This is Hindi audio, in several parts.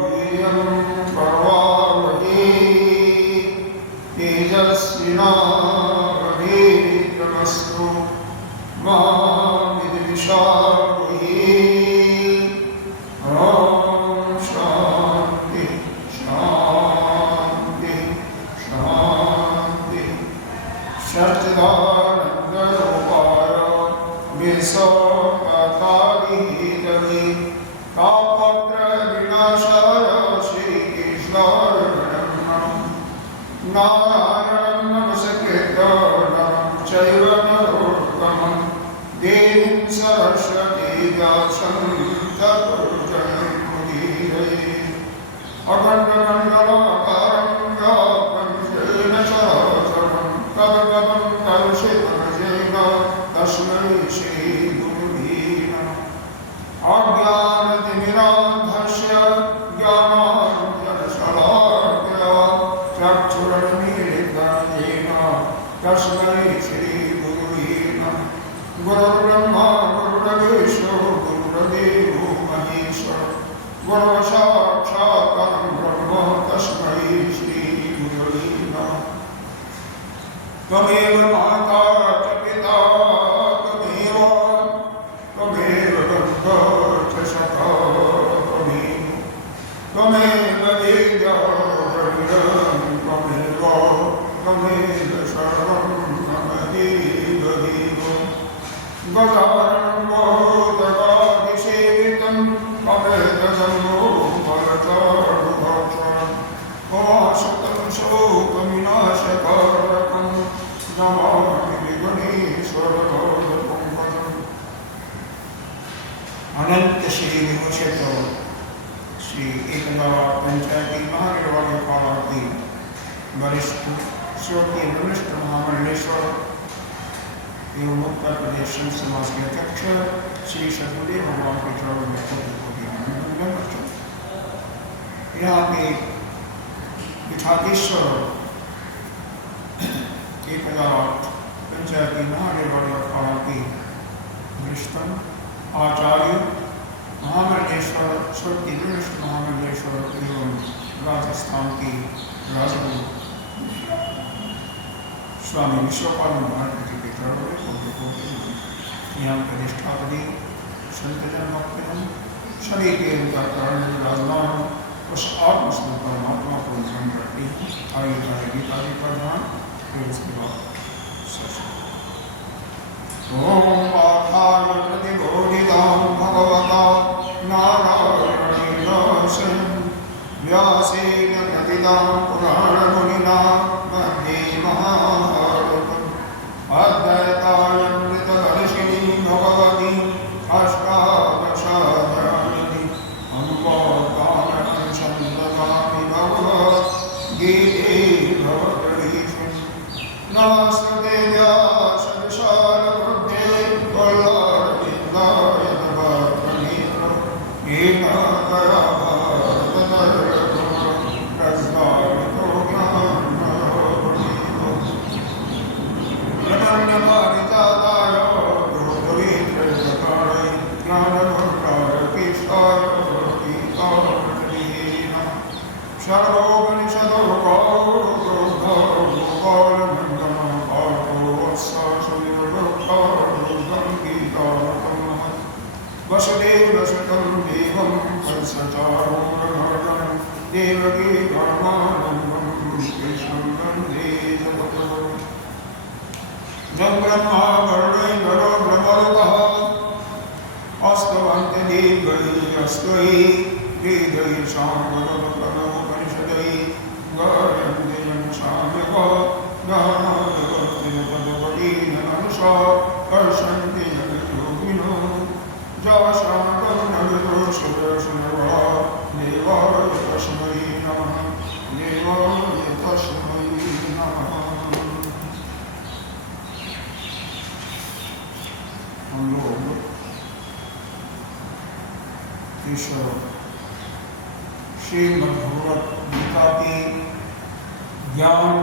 वीर्यं करवावहै तेजस्विनावधीतमस्तु मा विद्विषावहै। ॐ शान्ति शान्ति शान्ति। सच्चिदानन्दरूपाय विश्वपथाधीतये तापत्रयविनाशाय श्रीकृष्णाय नमः। नारायणं नमस्कृत्य नरं चैव नरोत्तमं देवीं सरस्वतीं व्यासं ततो जयमुदीरये। अखण्डमण्डलाकारं व्याप्तं येन चराचरं तत्पदं दर्शितं येन तस्मै श्रीगुरुवे नमः। अज्ञानतिमिरान्धस्य ज्ञानाञ्जनशलाकया चक्षुरुन्मीलितं येन तस्मै श्रीगुरुवे नमः। गुरुर्ब्रह्मा गुरुर्विष्णु गुरुर्देवो महेश्वरः गुरुः साक्षात् परं ब्रह्म तस्मै श्रीगुरुवे नमः। त्वमेव माता च पिता त्वमेव बन्धुः च सखा त्वमेव वेद्यः त्वमेव सर्वं मम देव देव। गजाननं भूतगणाधिसेवितं कपितजम्बूफलचारुभक्षणं उमासुतं शोकविनाशकारकं नमामि विघ्नेश्वरपादपङ्कजम्। अनंत श्री विभूषित श्री एकनाथ पंचायती महागणवाड़ी पालावती वरिष्ठ श्रोती वरिष्ठ महामंडलेश्वर एवं उत्तर प्रदेश संघ समाज के अध्यक्ष श्री सतगुरुदेव भगवान के चरणों में यहाँ पे विठाकेश्वर 1008 पंचायती महागणवाड़ी पालावती वरिष्ठ आचार्य महामंडलेश्वर स्वर्गीय वरिष्ठ महामंडलेश्वर एवं राजस्थान की राजगुरु स्वामी विश्वपालन भारती जी के चरणों में यहाँ प्रतिष्ठापति संतजन भक्तजन सभी के उनका कारण विराजमान उस आत्मस्वरूप परमात्मा को ध्यान करते हैं। आइए जाए गीता जी का ध्यान फिर उसके बाद ओम पाठान प्रतिबोधितां भगवता नारायणेन स्वयं व्यासेन कथितां पुराणमुनिना मध्ये महाभारतम् अद्वैतामृतवर्षिणीं भगवतीं अष्टादशाध्यायिनीं अम्ब गानं संददामि भगवद्गीते भवद्गीते। नमस्ते व्यासविशालबुद्धे वल्लभविन्दाय तवात्मनेत्र येन दया वसुदेवसुतं देवं कंसचारूढमर्दनं देवकी परमानन्दं कृष्णं वन्दे जगद्गुरुं। जं ब्रह्मा वरुणेन्द्रो ब्रह्मरुद्रः अस्तवन्ति देवैः अस्त्वयि वेदैः सामवेदोपनिषदैः गायन्ति यं साम्यः गानादिवक्तिपदवतीन मनुषा कर्षन्ति योगिनो जाशान्तं नविदुषुदर्शनवा देवाय तस्मै नमः देवाय तस्मै नमः। हम लोग ईश्वर श्रीमद्भगवत गीता के ज्ञान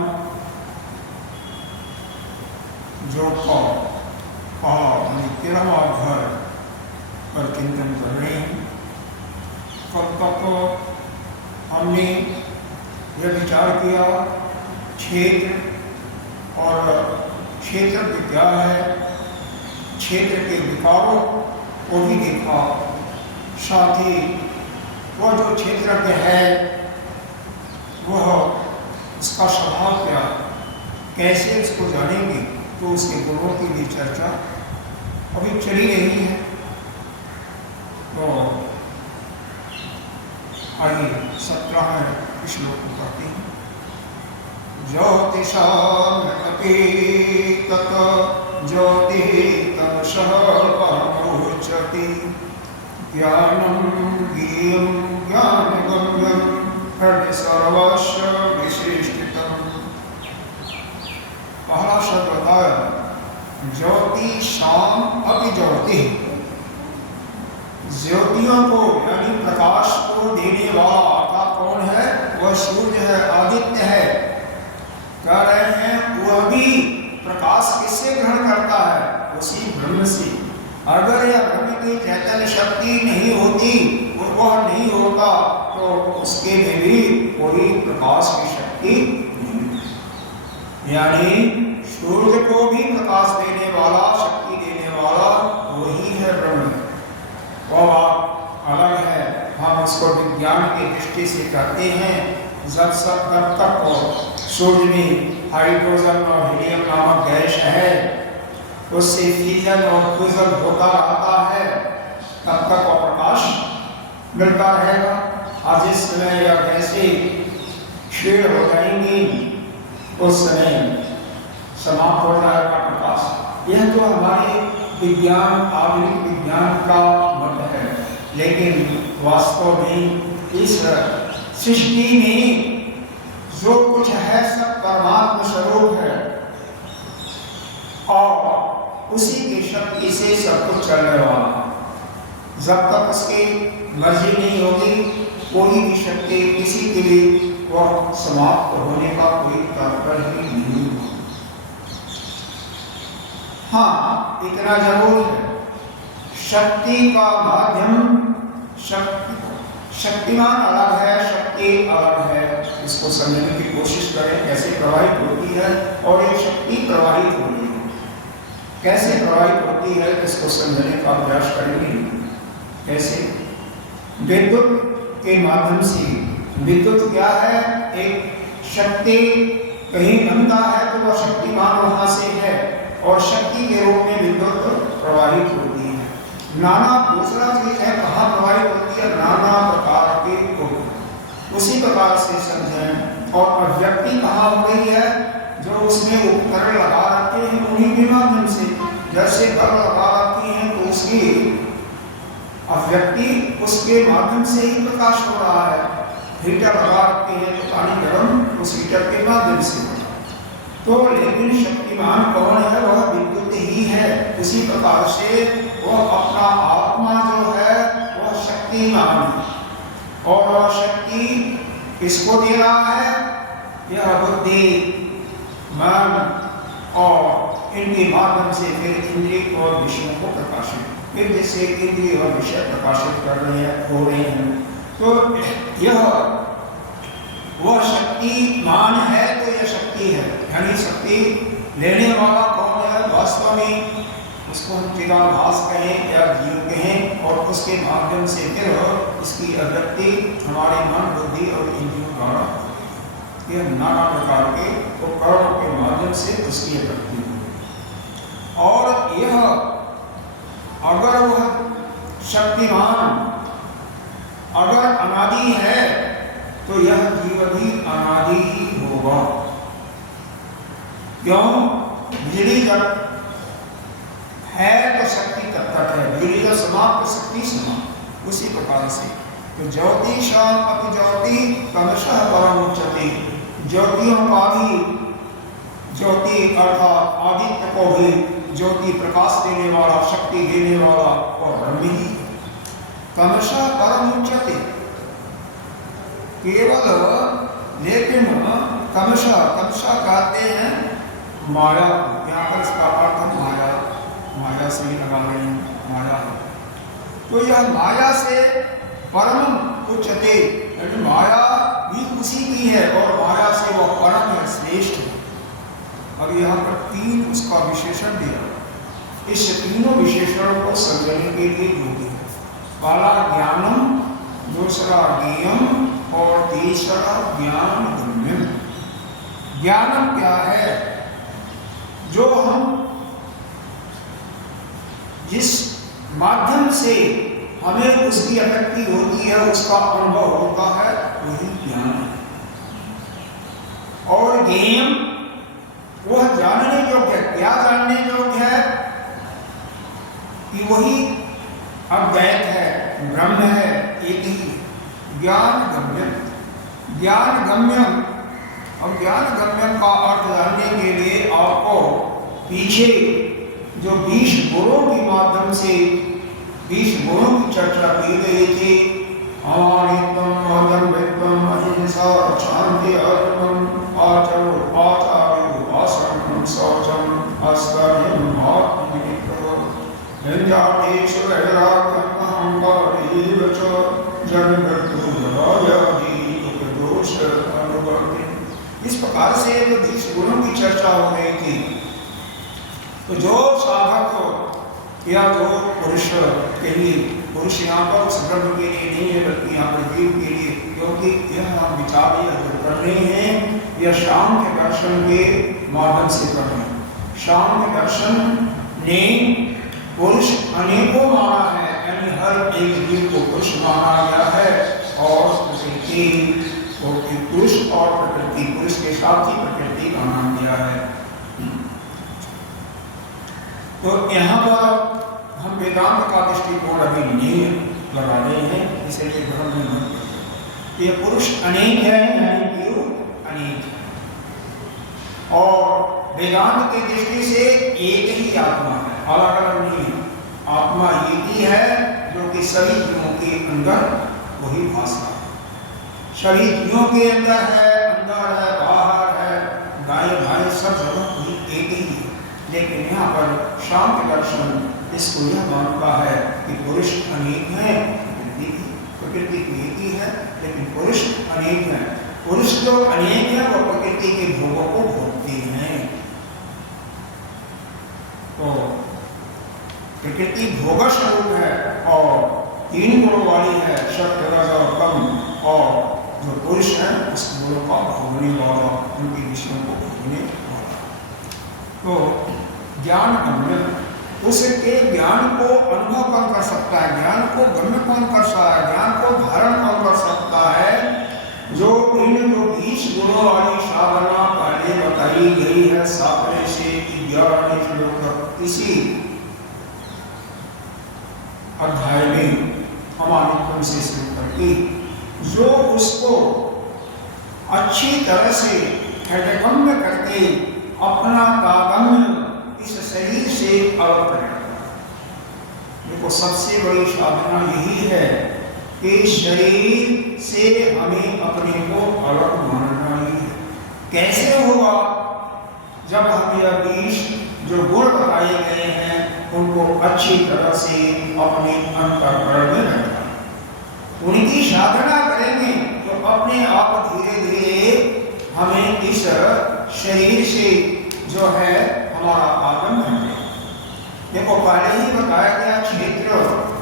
जो पहाड़ 13वां अध्याय पर चिंतन कर रहे हैं। कल तक हमने यह विचार किया क्षेत्र और क्षेत्र के क्या है, क्षेत्र के विकारों को भी देखा, साथ ही वह जो क्षेत्र के है वह उसका स्वभाव क्या, कैसे इसको जानेंगे, तो उसके गुणों की भी चर्चा अभी चली रही है। तो आइए 17 श्लोक को पढ़ते हैं। ज्योतिषामपि तत् ज्योतिः तमसः परमोच्यते ज्ञानं ज्ञेयं ज्ञानगम्यं हृदि सर्वस्य विशिष्टितम्। पहला शब्द बताया ज्योतिषाम अपि ज्योति, ज्योतियों को यानी प्रकाश को देने वाला आता कौन है, वह सूर्य है, आदित्य है। कह रहे हैं वह भी प्रकाश किससे ग्रहण करता है, उसी ब्रह्म से। अगर यह ब्रह्म की चैतन्य शक्ति नहीं होती, वह नहीं होता, तो उसके में भी कोई प्रकाश की शक्ति नहीं। यानी सूर्य को भी प्रकाश देने वाला, शक्ति देने वाला वही है ब्रह्म। वह बात अलग है, हम उसको विज्ञान की दृष्टि से कहते हैं। जब तक सूर्य में हाइड्रोजन और हीलियम नामक गैस है, उससे फ्यूजन और फ्यूजन होता रहता है, तब तक वह प्रकाश मिलता रहेगा। आज इस समय यह गैसें क्षीण हो जाएंगी, उस समय समाप्त हो जाएगा प्रकाश। यह तो हमारे विज्ञान, आधुनिक विज्ञान का मत है, लेकिन वास्तव में इस सृष्टि में जो कुछ है सब परमात्मा स्वरूप है और उसी की शक्ति से सब कुछ चलने वाला। जब तक उसकी मर्जी नहीं होगी, कोई भी शक्ति किसी के लिए वह समाप्त होने का कोई तात्पर्य ही नहीं। हाँ, इतना जरूर है, शक्ति का माध्यम, शक्तिमान अलग है, शक्ति अलग है। इसको समझने की कोशिश करें, कैसे प्रवाहित होती है और एक शक्ति प्रवाहित हो रही है, कैसे प्रवाहित होती है, इसको समझने का प्रयास करेंगे। कैसे? विद्युत के माध्यम से। विद्युत क्या है? एक शक्ति कहीं बनता है तो वह शक्तिमान वहां से है और शक्ति के रूप में विद्युत प्रवाहित होती है। नाना दूसरा चीज है, कहाँ प्रवाहित होती है? नाना प्रकार के गुण। उसी प्रकार से समझें। और अभिव्यक्ति कहाँ हो गई है? जो उसमें उपकरण लगा रखते हैं उन्हीं के माध्यम से। जैसे घर लगा रखी है तो उसकी अभिव्यक्ति उसके माध्यम से ही प्रकाश हो रहा है। हीटर लगा रखते हैं तो पानी गर्म उस हीटर के माध्यम से। तो लेकिन शक्तिमान कौन है? वह विद्युत ही है। उसी प्रकार से वह अपना आत्मा जो है वह शक्तिमान है। और वह शक्ति किसको दे रहा है? यह बुद्धि, मन और इनके माध्यम से फिर इंद्रिय और विषयों को प्रकाशित, फिर जैसे इंद्रिय और विषय प्रकाशित कर रहे हैं, हो रहे हैं। तो यह वह शक्तिमान है, तो यह शक्ति है। यानी शक्ति लेने वाला कौन है? वास्तव में उसको हम चिदाभास कहें या जीव कहें, और उसके माध्यम से फिर इसकी अभिव्यक्ति हमारे मन, बुद्धि और इंद्रियों द्वारा, यह नाना प्रकार के उपकरणों के माध्यम से उसकी अभिव्यक्ति है। और यह अगर वह शक्तिमान अगर अनादि है तो यह जीव भी अनादि ही होगा। क्यों? बिजली जब है तो शक्ति तब तक है, बिजली जब समाप्त, शक्ति समाप्त। उसी प्रकार से तो ज्योतिषाम अपि ज्योति तमसः परमुच्यते। ज्योतियों का भी, ज्योति अर्थात आदित्य को भी ज्योति प्रकाश देने वाला, शक्ति देने वाला और ब्रह्म ही। तमसः परमुच्यते केवल, लेकिन तमसः, तमसः कहते हैं माया। यहाँ पर इसका अर्थ माया, से ही लगा रहे हैं, माया। तो यह माया से परम उच्चते, यानी माया भी उसी की है और माया से वह परम है, श्रेष्ठ है। अब यहाँ पर 3 उसका विशेषण दिया। इस तीनों विशेषणों को समझने के लिए योग्य है। पहला ज्ञानम, दूसरा ज्ञेयम और तीसरा ज्ञान गम्यम। ज्ञानम क्या है? जो हम जिस माध्यम से हमें उसकी अनुभूति होती है, उसका अनुभव होता है, वही ज्ञान है। और ज्ञेयम वह जानने योग्य है। क्या जानने योग्य है? कि वही अद्वैत है, ब्रह्म है, एक ही। ज्ञान गम्यम, ज्ञान गम्यम। अब ज्ञान गम्यम का अर्थ जानने के लिए आपको पीछे जो 20 गुणों के माध्यम से 20 गुणों की चर्चा की गई थी, अमानित्वम, अदम्भित्वम, अहिंसा, शांति, अदम्भम, आचरो, आचार्यो, आश्रमम, शौचम, आस्पर्यम, आत्मनिग्रह, व्यंजादेषु वैराग्यम, अहंकारेव च, जन्ममृत्यु जराव्याधि दुःखदोष अनुवर्ति। इस प्रकार से जो 20 गुणों की चर्चा हो गई थी, तो जो साधक या जो पुरुष के लिए, पुरुष यहाँ पर उस ब्रह्म के लिए नहीं है बल्कि यहाँ पर जीव के लिए, क्योंकि यह हम विचार जो कर रहे हैं यह शाम के दर्शन के माध्यम से कर रहे हैं। शाम के दर्शन ने पुरुष अनेकों माना है, यानी हर एक जीव को पुरुष माना गया है, और प्रकृति को पुरुष और प्रकृति, पुरुष के साथ ही प्रकृति का नाम दिया है। तो यहाँ पर हम वेदांत का दृष्टिकोण अभी नहीं लगा रहे हैं, इसलिए भ्रम नहीं होता। ये पुरुष अनेक है, यानी जीव अनेक है, और वेदांत की दृष्टि से एक ही आत्मा है, अलग अलग नहीं है। आत्मा एक ही है जो कि सभी जीवों के अंदर वही भाषा है, सभी जीवों के अंदर है, बाहर है, दाएं बाएं सब जगह वही एक ही है। लेकिन यहाँ पर शाम के दर्शन इसको यह मानता है कि पुरुष अनेक हैं, प्रकृति एक ही है, लेकिन पुरुष अनेक हैं। पुरुष जो अनेक हैं वो प्रकृति के भोगों को भोगते हैं। तो प्रकृति भोग स्वरूप है और 3 गुणों वाली है, सत्य, रज और तम, और जो पुरुष है उस गुणों का भोगने वाला, उनके विषयों को भोगने वाला। तो ज्ञान गम्य, उसके ज्ञान को अनुभव कौन कर सकता है, ज्ञान को गम्य कौन कर सकता है, ज्ञान को धारण कौन कर सकता है? जो इन जो 20 गुणों वाली साधना पहले बताई गई है, 7वें से 11वें श्लोक तक इसी अध्याय में अमानित्वम से शुरू करके, जो उसको अच्छी तरह से हृदयगम्य करके अपना तागम्य इस शरीर से अलग करेगा। देखो सबसे बड़ी साधना यही है कि शरीर से हमें अपने को अलग मानना ही है। कैसे होगा? जब हम यह 20 जो गुण बताए गए हैं उनको अच्छी तरह से अपने अंतःकरण में रखना, उनकी साधना करेंगे तो अपने आप धीरे धीरे हमें इस शरीर से जो है हमारा आगम है। देखो पहले ही बताया गया क्षेत्र,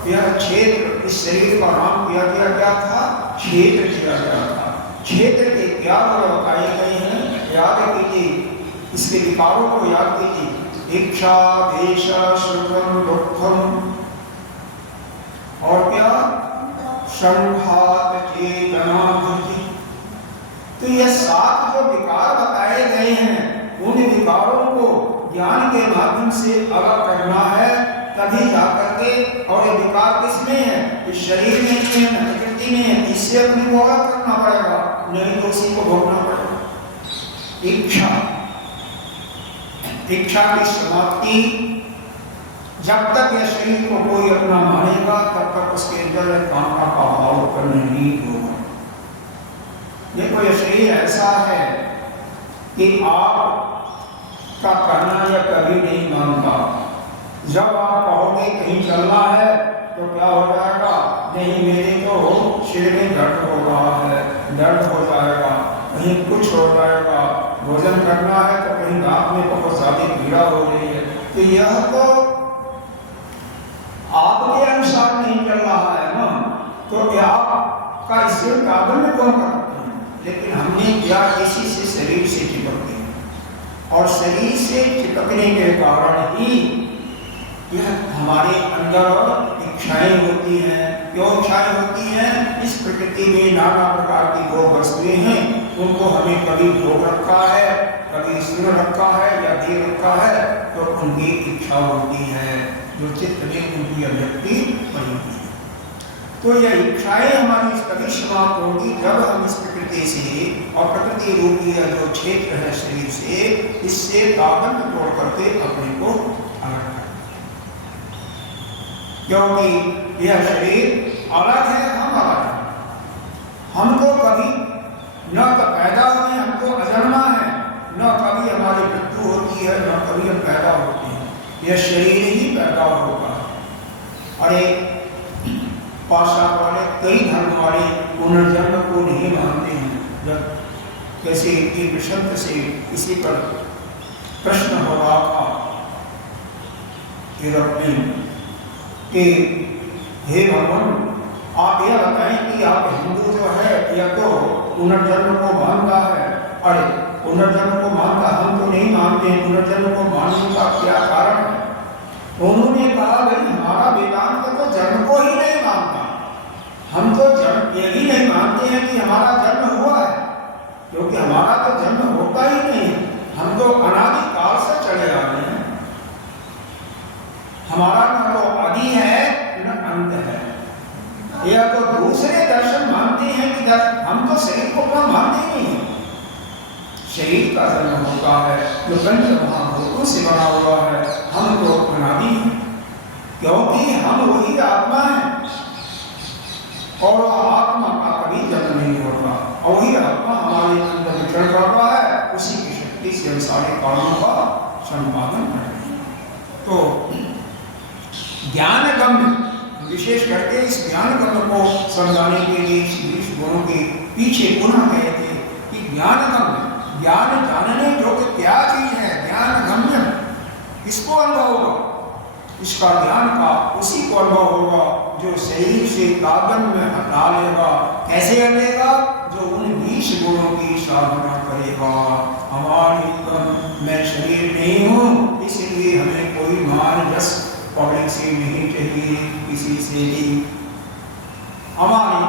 यह क्षेत्र इस शरीर का नाम किया गया था, क्षेत्र किया गया था। क्षेत्र के क्या गुण बताए गए हैं याद कीजिए, इसके विकारों को याद कीजिए। इच्छा, द्वेष, सुखम, दुखम, और क्या? संघात, चेतना, बुद्धि। तो ये 7 जो विकार बताए गए हैं उन विकारों को ज्ञान के माध्यम से अलग करना है, तभी जाकर के। और ये विकार किसमें है? इस शरीर में है, प्रकृति में है, इससे अपने को अलग करना पड़ेगा, नहीं तो उसी को भोगना पड़ेगा। इच्छा, इच्छा की समाप्ति, जब तक यह शरीर को कोई अपना मानेगा तब तक उसके अंदर कामना का भाव उत्पन्न नहीं होगा। देखो यह शरीर ऐसा है कि आप का करना यह कभी नहीं मानता। जब आप कहोगे कहीं चलना है तो क्या हो जाएगा? नहीं मेरे तो सिर में दर्द हो रहा है, दर्द हो जाएगा, कहीं कुछ हो जाएगा, भोजन करना है तो कहीं दांत में बहुत ज्यादा पीड़ा हो रही है। तो यह तो आपके अनुसार नहीं चल रहा है ना, तो आपका इससे काबल में कौन करते हैं? लेकिन हमने क्या इसी से शरीर से चिपक गए और शरीर से चिपकने के कारण ही यह हमारे अंदर इच्छाएं होती हैं। क्यों इच्छाएं होती हैं? इस प्रकृति में नाना प्रकार की जो वस्तुएं हैं उनको हमें कभी भोग रखा है, कभी सुन रखा है या दे रखा है, तो उनकी इच्छा होती है जो चित्त में उनकी अभिव्यक्ति बनी हुई है। तो यह इच्छाएं हमारी तभी समाप्त होगी जब हम इस प्रकृति से और प्रकृति रूपी जो क्षेत्र है शरीर से, इससे ताबंद तोड़ करके अपने को अलग कर, क्योंकि यह शरीर अलग है, हम अलग हैं। हमको कभी न तो पैदा हुए, हमको अजन्मा है, न कभी हमारी मृत्यु होती है, न कभी हम पैदा होते हैं। यह शरीर ही पैदा होगा। अरे पाश्चात्य वाले, कई धर्म वाले पुनर्जन्म को नहीं मानते हैं। जब कैसे एक संत से किसी पर प्रश्न हो रहा था कि हे भगवान, आप यह बताएं कि आप हिंदू जो है यह तो पुनर्जन्म को मानता है। अरे पुनर्जन्म को मानता, हम तो नहीं मानते हैं। पुनर्जन्म को मानने का क्या कारण है? उन्होंने कहा भाई हमारा वेदांत तो जन्म को ही नहीं मानता। हम तो जन्म यही नहीं मानते हैं कि हमारा जन्म हुआ है, क्योंकि हमारा तो जन्म होता ही नहीं है। हम तो अनादि काल से चले आ रहे हैं। हमारा न तो आदि है न अंत है। यह तो दूसरे दर्शन मानते हैं कि हम तो शरीर को अपना मानते ही नहीं है। शरीर का जन्म होता है जो पंच महाभूतों से बना हुआ है। हम तो अनादि हैं, क्योंकि हम वही आत्मा है और आत्मा का कभी जन्म नहीं होता और वही आत्मा हमारे अंदर विचरण कर रहा है। उसी की शक्ति से हम सारे कामों का संपादन कर रहे हैं। तो ज्ञान गम्य, विशेष करके इस ज्ञान गम्य को समझाने के लिए शीर्ष गुणों के पीछे पुनः गए थे कि ज्ञान गम्य, ज्ञान जानने योग्य क्या चीज है, ज्ञान गम्य, किसको अनुभव होगा? इसका ज्ञान का उसी को अनुभव होगा जो शरीर से काबन में हटा लेगा। कैसे हटेगा? जो उन 20 गुणों की साधना करेगा। हमारी मैं शरीर नहीं हूँ, इसलिए हमें कोई मान यश पब्लिक से नहीं चाहिए, किसी से भी। हमारी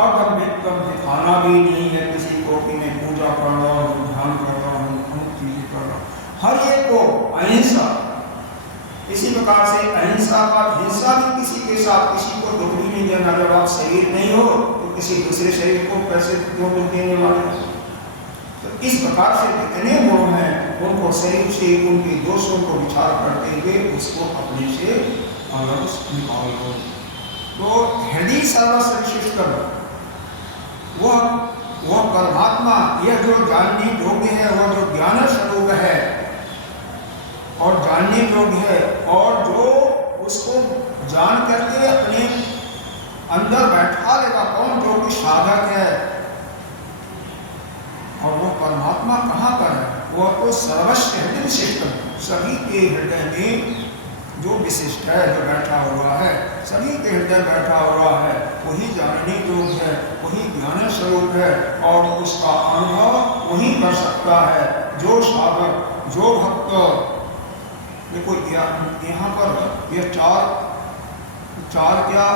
अगम्यत्व दिखाना भी नहीं है किसी को कि मैं पूजा कर रहा हूँ, ध्यान कर रहा हूँ, अमुक चीजें कर रहा हूँ। हर एक को अहिंसा, इसी प्रकार से अहिंसा का हिंसा भी किसी के साथ किसी को दुख भी नहीं देना। जब आप शरीर नहीं हो तो किसी दूसरे शरीर को कैसे क्यों दुख देने वाले? तो इस प्रकार से जितने गुण हैं उनको शरीर से उनके दोषों को विचार करते हुए उसको अपने से अलग निकाल दो। तो हृदय सर्वश्रेष्ठ कर वह परमात्मा, यह जो जानने योग्य है, वह जो ज्ञान स्वरूप है और जानने योग्य है और जो उसको जान करके अपने अंदर बैठा लेगा कौन? जो कि साधक है। और वह परमात्मा कहाँ पर है? वह तो सर्वस्व हृदय विशिष्ट, सभी के हृदय में जो विशिष्ट है, जो बैठा हुआ है, सभी के हृदय बैठा हुआ है, वही जानने योग्य है, वही ज्ञान स्वरूप है और उसका अनुभव वही कर सकता है जो साधक, जो भक्त। देखो यहाँ पर यह चार क्या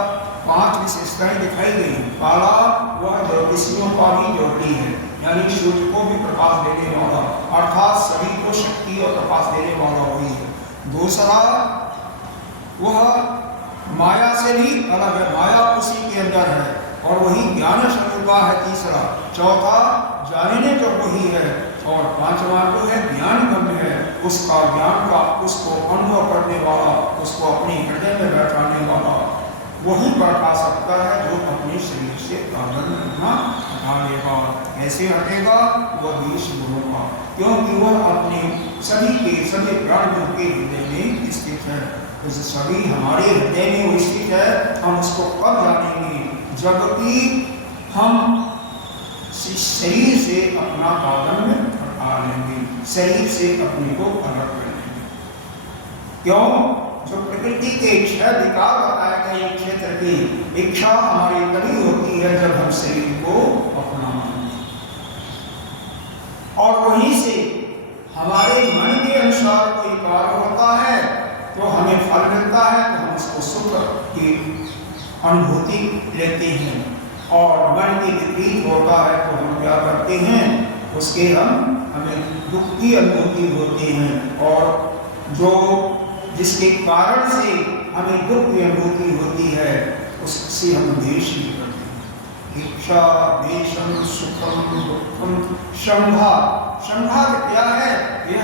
5 विशेषताएं दिखाई गई। पहला वह ज्योतिषियों का भी ज्योति है, यानी सूर्य को भी प्रकाश देने वाला, अर्थात सभी को शक्ति और प्रकाश देने वाला वही है। दूसरा वह माया से भी अलग है, माया उसी के अंदर है और वही ज्ञान स्वरूप है। तीसरा, चौथा जानने जो वही है और पांचवा जो है ज्ञान गम्य है, उसका ज्ञान का उसको अनुभव करने वाला, उसको अपने हृदय में बैठाने वाला वही बैठा सकता है जो अपने शरीर से काबन हटा लेगा। कैसे हटेगा? वह 20 गुणों का, क्योंकि वह अपने सभी प्राणियों के हृदय में स्थित है। तो सभी हमारे हृदय में वो स्थित है। हम उसको कब जानेंगे? जबकि हम शरीर से अपना तादात्म्य हटा लेंगे, शरीर से अपने को अलग कर लेंगे। क्यों? जो प्रकृति के क्षय विकार बताए गए क्षेत्र की इच्छा हमारी तभी होती है जब हम शरीर को अपनाएंगे, और वहीं से हमारे मन के अनुसार कोई कार्य होता है तो हमें फल मिलता है, तो हम उसको सुख की अनुभूति लेते हैं, और मन के विपरीत होता है तो हम क्या करते हैं, उसके हमें दुख की अनुभूति होती है, और जो जिसके कारण से हमें दुख की अनुभूति होती है उससे हम द्वेष भी करते हैं। इच्छा द्वेषम सुखम दुखम शंभा। शंभा क्या है? यह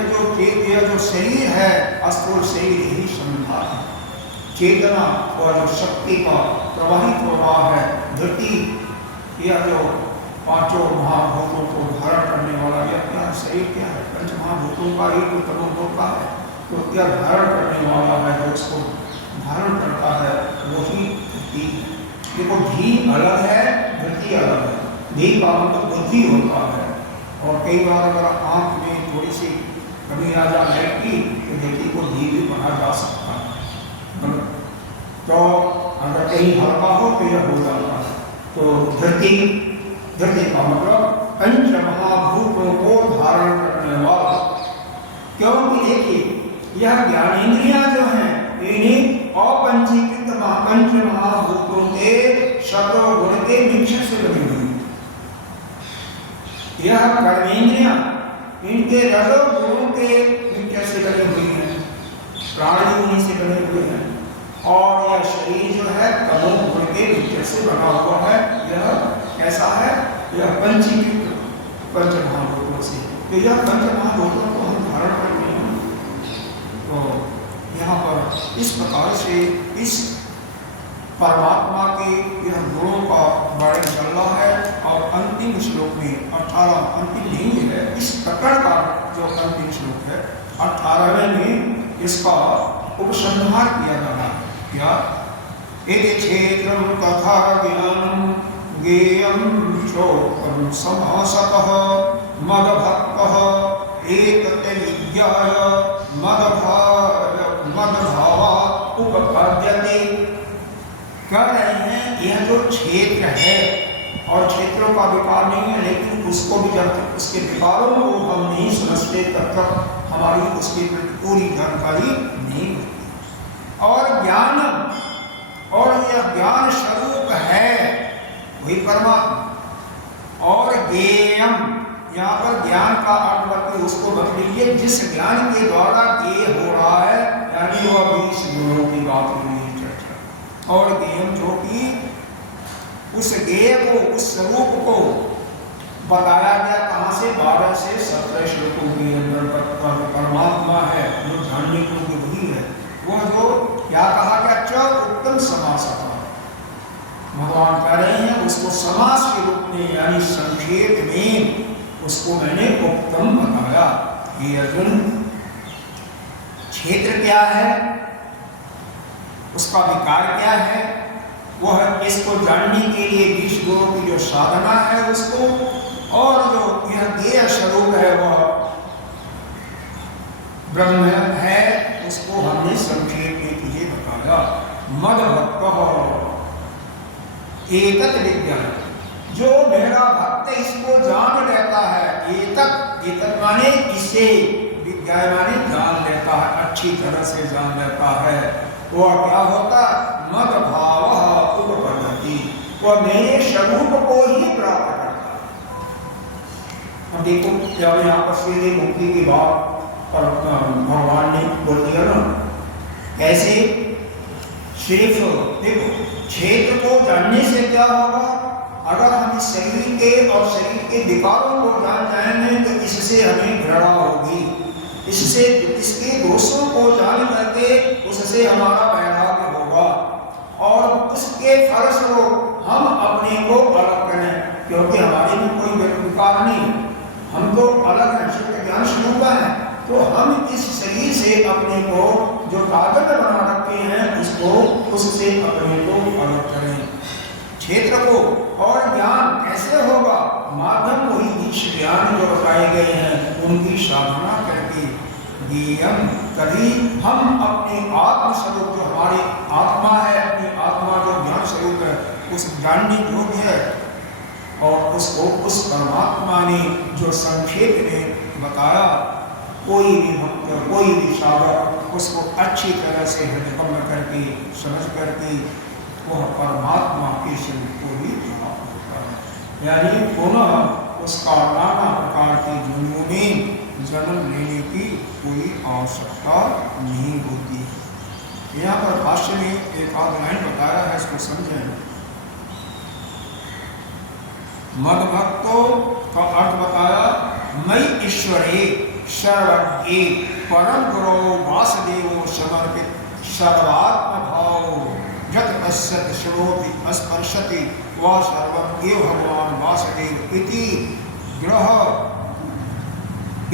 जो शरीर है, स्थूल शरीर ही शंभा है। चेतना और जो शक्ति का प्रवाहित प्रवाह है, धृति, यह जो पांचों महाभूतों को धारण करने वाला यह क्या शरीर क्या है? पंच महाभूतों का एक तत्व का है, तो क्या धारण करने वाला है, जो उसको धारण करता है वही धृति। देखो धी अलग है, धृति अलग है। धी का मतलब बुद्धि होता है, और कई बार अगर आंख में थोड़ी सी कमी आ जाए लाइट की तो धृति को धी भी बढ़ा जा सकता है। तो अगर कहीं हल्का हो तो यह हो जाता है। तो धृति का मतलब पंच महाभूतों को धारण करने वाला। क्योंकि देखिए यह ज्ञानेंद्रियां जो हैं इन्हीं अपंचीकृत पंच महाभूतों के शब्द गुण के मिश्रण से बनी हुई। यह कर्मेंद्रियां इनके रजो गुणों के मिश्रण से बनी हुई हैं, प्राणी उन्हीं से बने हुए हैं, और यह शरीर जो है तमो गुण के मिश्रण से बना हुआ है। यह कैसा है? यह पंचीकृत पंच महाभूतों से। तो यह पंच महाभूतों को हम धारण करते हैं। तो यहाँ पर इस प्रकार से इस परमात्मा के यह गुणों का वर्णन चल रहा है, और अंतिम श्लोक में 18 अंतिम नहीं है, इस प्रकरण का जो अंतिम श्लोक है 18वें में इसका उपसंहार किया जा रहा है। क्या? इति क्षेत्रं तथा ज्ञानं ज्ञेयं चोक्तं समासतः मदभक्तः एतत् विज्ञाय मदभावा उपपद्यते। कह रहे हैं यह जो क्षेत्र है, और क्षेत्रों का विकार नहीं है, लेकिन उसको भी जब तक उसके विकारों को हम नहीं समझते तब तक हमारी उसकी पूरी जानकारी नहीं होती। और ज्ञान, और यह ज्ञान स्वरूप है वही परमात्मा। और ज्ञेयम, यहाँ पर ज्ञान का अर्थ करके उसको बता लीजिए जिस ज्ञान के द्वारा ज्ञेय हो रहा है, यानी वह 20 गुणों की बात हुई चर्चा। और ज्ञेयम जो कि उस ज्ञेय को, उस स्वरूप को बताया गया कहाँ से? 12 से 17 श्लोकों के अंदर परमात्मा है जो जानने को वही है। वह जो क्या कहा गया? च उत्तम समास। भगवान कह रहे हैं उसको समास के रूप में, यानी संक्षेप में उसको मैंने उत्तम बताया। ये अर्जुन क्षेत्र क्या है, उसका विकार क्या है, वह इसको जानने के लिए 20 गुणों की जो साधना है उसको, और जो यह ज्ञेय स्वरूप है वह ब्रह्म है, उसको हमने संक्षेप में तुझे बताया। मद भक्त एतत् विज्ञान, जो मेरा भक्त इसको जान लेता है, एतत् माने इसे, विज्ञान माने जान लेता है, अच्छी तरह से जान लेता है, वह क्या होता? मद भाव उपपद्यति, वह मेरे स्वरूप को ही प्राप्त करता है। अब देखो जब यहाँ पर सीधे मुक्ति की बात पर भगवान ने बोल दिया ना, कैसे? सिर्फ देखो क्षेत्र को जानने से क्या होगा? अगर हम इस शरीर के और शरीर के विकारों को जान जाएंगे तो इससे हमें घृणा होगी, इससे इसके दोषों को जान करके उससे हमारा वैराग्य होगा, और उसके फलस्वरूप हम अपने को अलग करें, क्योंकि हमारे में कोई विकार नहीं, हम तो अलग हैं, शुद्ध ज्ञान स्वरूप है। तो हम इस शरीर से अपने को जो ताकत बना रखते हैं उसको, उससे अपने को अलग करें। क्षेत्र को, और ज्ञान कैसे होगा? माध्यम वही ईश ज्ञान जो बताए गए हैं उनकी साधना करके। ज्ञेयम्, कभी हम अपने आत्म स्वरूप जो हमारे आत्मा है, अपनी आत्मा जो ज्ञान स्वरूप है, उस जानने योग्य है, और उसको उस परमात्मा ने जो संक्षेप में बताया, कोई भी भक्त, कोई भी साधक उसको अच्छी तरह से हृदयगम्य करके समझ करके वह परमात्मा के स्वरूप को भी प्राप्त होता है। यानी पुनः उसका नाना प्रकार की जन्मों में जन्म लेने की कोई आवश्यकता नहीं होती। यहाँ पर भाष्य में एक आध लाइन बताया है, इसको समझें। मद भक्तों का अर्थ बताया, मई ईश्वरे सर्वज्ञे परम गुरो वासुदेवो समर्पित सर्वात्म भाव जत पश्यति श्रोति स्पर्शति व सर्वं एव भगवान वासुदेव इति ग्रह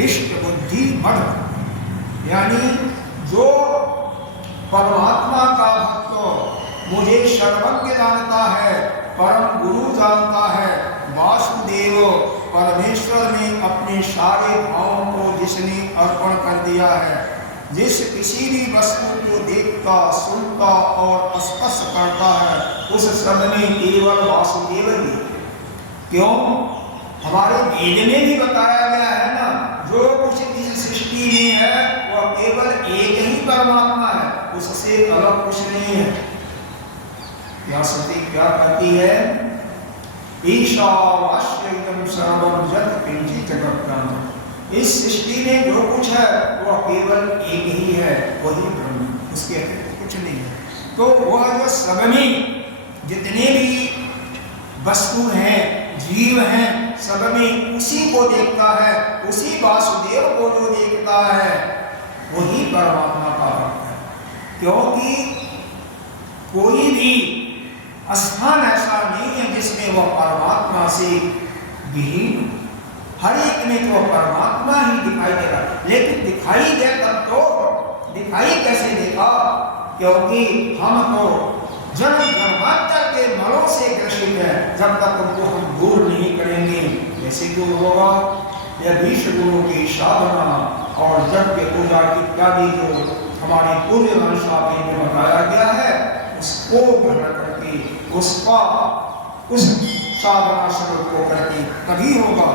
इष्ट बुद्धि मद। यानी जो परमात्मा का भक्त मुझे सर्वज्ञ जानता है, परम गुरु जानता है, वासुदेव परमेश्वर ने अपने सारे भावों को जिसने अर्पण कर दिया है, जिस किसी भी वस्तु को देखता, सुनता और स्पर्श करता है, उस सब में केवल वासुदेव ही। क्यों? हमारे वेद में भी बताया गया है ना, जो कुछ इस सृष्टि में है वह केवल एक ही परमात्मा है, उससे अलग कुछ नहीं है। यह सती क्या कहती है? ईशावास्यम सर्वं जगत् किंचित् जगत्। इस सृष्टि में जो कुछ है वह केवल एक ही है, वही ब्रह्म, उसके अतिरिक्त कुछ नहीं है। तो वह जो सब में जितने भी वस्तु हैं, जीव हैं, सब में उसी को देखता है, उसी वासुदेव को जो देखता है वही परमात्मा का भक्त है। क्योंकि कोई भी स्थान ऐसा नहीं है जिसमें वह परमात्मा से विहीन, हर एक में तो परमात्मा ही दिखाई दे रहा है। लेकिन दिखाई दे तब तो दिखाई कैसे देगा? क्योंकि हम तो जन्म जन्मांतर के मलों से ग्रसित है, जब तक उनको हम दूर नहीं करेंगे कैसे दूर होगा? यह 20 गुणों की साधना और यज्ञ पूजा इत्यादि जो हमारे पूर्व वंशावली में बताया गया है, उसको ग्रहण करके उसका उस साधना स्वरूप को करके तभी होगा।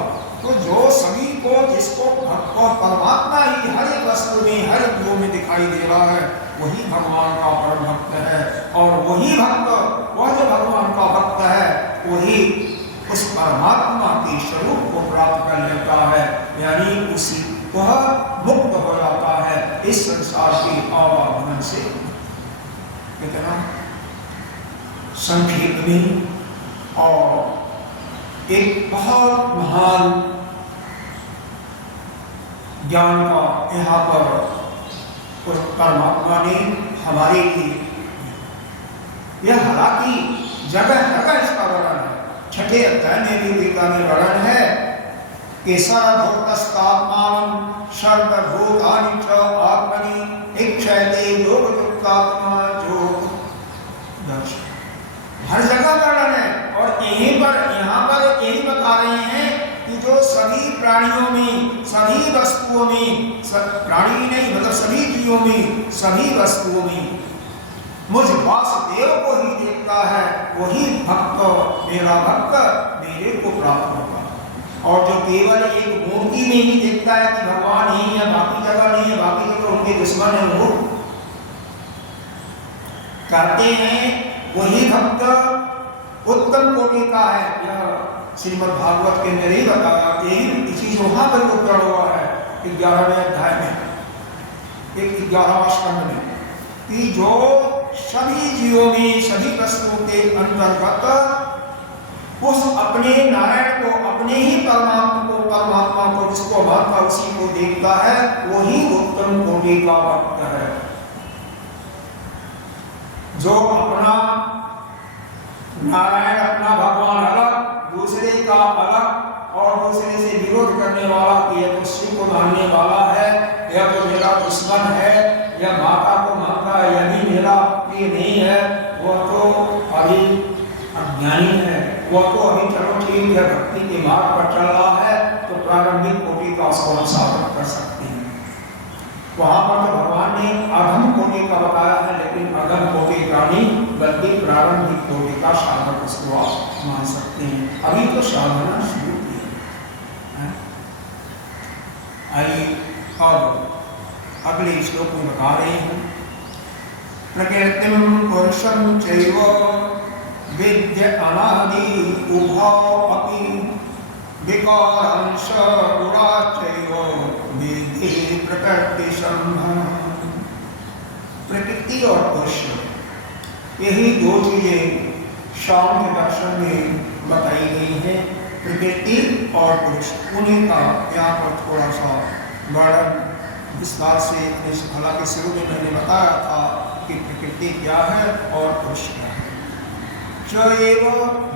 तो जो सभी को, जिसको भक्त परमात्मा ही हर एक वस्तु में, हर एक गुण में दिखाई दे रहा है, वही भगवान का परम भक्त है। और वही भक्त, वह जो भगवान का भक्त है, वही उस परमात्मा के स्वरूप को प्राप्त कर लेता है, यानी उसी वह मुक्त हो जाता है इस संसार के आवागमन से। कितना संक्षेप में और एक बहुत महान ज्ञान का यहाँ पर उस परमात्मा ने हमारे लिए, यह हालांकि जगह जगह इसका वर्णन है। 6ठे अध्याय में भी गीता में वर्णन है कि सर्वभूतस्थात्मानं सर्वभूतानि च आत्मनि इक्षते योगयुक्तात्मा योग। हर जगह वर्णन है, और यहीं पर यहाँ पर यही बता रहे हैं कि जो सभी प्राणियों में, सभी वस्तुओं में, प्राणी नहीं मतलब सभी जीवों में, सभी वस्तुओं में मुझ वासुदेव को ही देखता है, वही भक्त, मेरा भक्त मेरे को प्राप्त होगा। और जो केवल एक मूर्ति में ही देखता है कि भगवान ही है, बाकी जगह नहीं है, बाकी जगह उनके दुश्मन है, वो कहते हैं वही भक्त उत्तम कोटि का है। यह श्रीमद् भागवत के अंदर ही बताया, यही चीज वहां पर उत्तर हुआ है 11वें अध्याय में, 11वां स्कंद में, कि जो सभी जीवों में, सभी वस्तुओं के अंतर्गत उस अपने नारायण को, अपने ही परमात्मा को जिसको मानता उसी को देखता है, वही उत्तम कोटि का भक्त है। जो अपना नारायण, अपना भगवान अलग, दूसरे का अलग, और दूसरे से विरोध करने वाला कि यह तो शिव को मानने वाला है, यह तो मेरा दुश्मन है, यह माता को मानता है, यह भी मेरा प्रिय नहीं है, वह तो अभी ज्ञानी है वो तो अभी चलो ठीक है भक्ति के मार्ग पर चल रहा है तो प्रारंभिक कोटि का उसको साधन कर सकते हैं। वहां पर तो भगवान ने अधम कोटि का बताया है, लेकिन अधम कोटि का नहीं बल्कि प्रारंभिक कोटि का साधक उसको आप मान सकते हैं। अभी तो साधना शुरू की है। आइए अब अगले श्लोक में बता रहे हैं प्रकृतिम पुरुषं चैव विद्य अनादि उभौ अपि विकारांश गुणाश्चैव विद्धि प्रकृति संभव। प्रकृति और पुरुष यही दो चीजें सांख्य दर्शन में बताई गई हैं। प्रकृति और पुरुष उन्हीं का यहाँ पर थोड़ा सा वर्णन विस्तार से, हालांकि शुरू में मैंने बताया था कि प्रकृति क्या है और पुरुष क्या है। चैव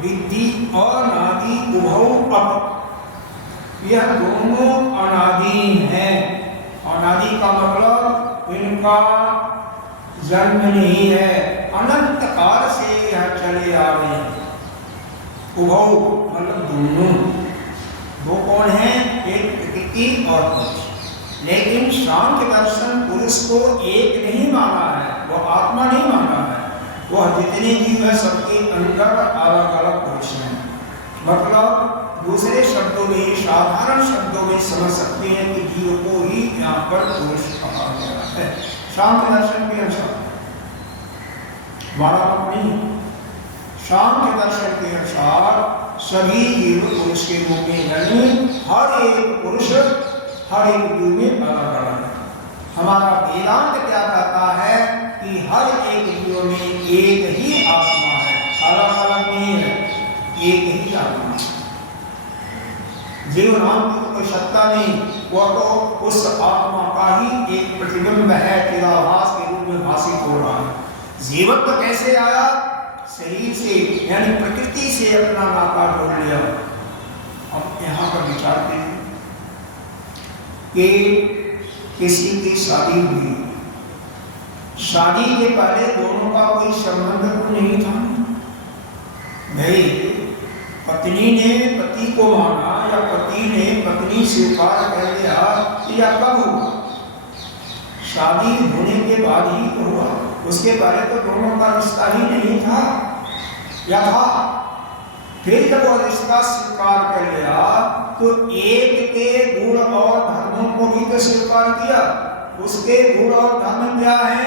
विद्धि अनादि उभौ अपि, यह दोनों अनादि हैं। अनादि का मतलब इनका जन्म नहीं है, अनंत काल से यह चले आ रहे हैं। उभौ मतलब दोनों, दो कौन हैं? एक प्रकृति और पुरुष। लेकिन सांख्य दर्शन पुरुष को एक नहीं माना है, वह आत्मा नहीं माना है। वह जितने जीव है सबके अंदर अलग अलग पुरुष हैं। मतलब दूसरे शब्दों में, साधारण शब्दों में समझ सकते हैं कि जीव को ही यहाँ पर पुरुष कहा गया है सांख्य दर्शन के अनुसार। हमारा मत नहीं, सांख्य दर्शन के अनुसार सभी जीव पुरुष के रूप में, यानी हर एक पुरुष हर एक जीव में अलग अलग है। हमारा वेदांत क्या कहता है कि हर एक जीव में एक ही आत्मा है, अलग अलग नहीं है, एक ही आत्मा है। जीव नाम की तो कोई सत्ता नहीं, वह तो उस आत्मा का ही एक प्रतिबिंब है, चिदाभास के रूप में भाषित हो रहा है। जीवत्व तो कैसे आया? शरीर से, यानी प्रकृति से अपना नाता जोड़ लिया। अब यहाँ पर विचार करें कि किसी की शादी हुई, शादी के पहले दोनों का कोई संबंध तो नहीं था। भाई पत्नी ने पति को माना या पति ने पत्नी स्वीकार कर लिया, या कब हुआ? शादी होने के बाद ही तो हुआ, उसके पहले तो दोनों का रिश्ता ही नहीं था, या था? फिर जब वह रिश्ता स्वीकार कर लिया तो एक के गुण और धर्मों को भी तो स्वीकार किया। उसके गुण और धर्म क्या है?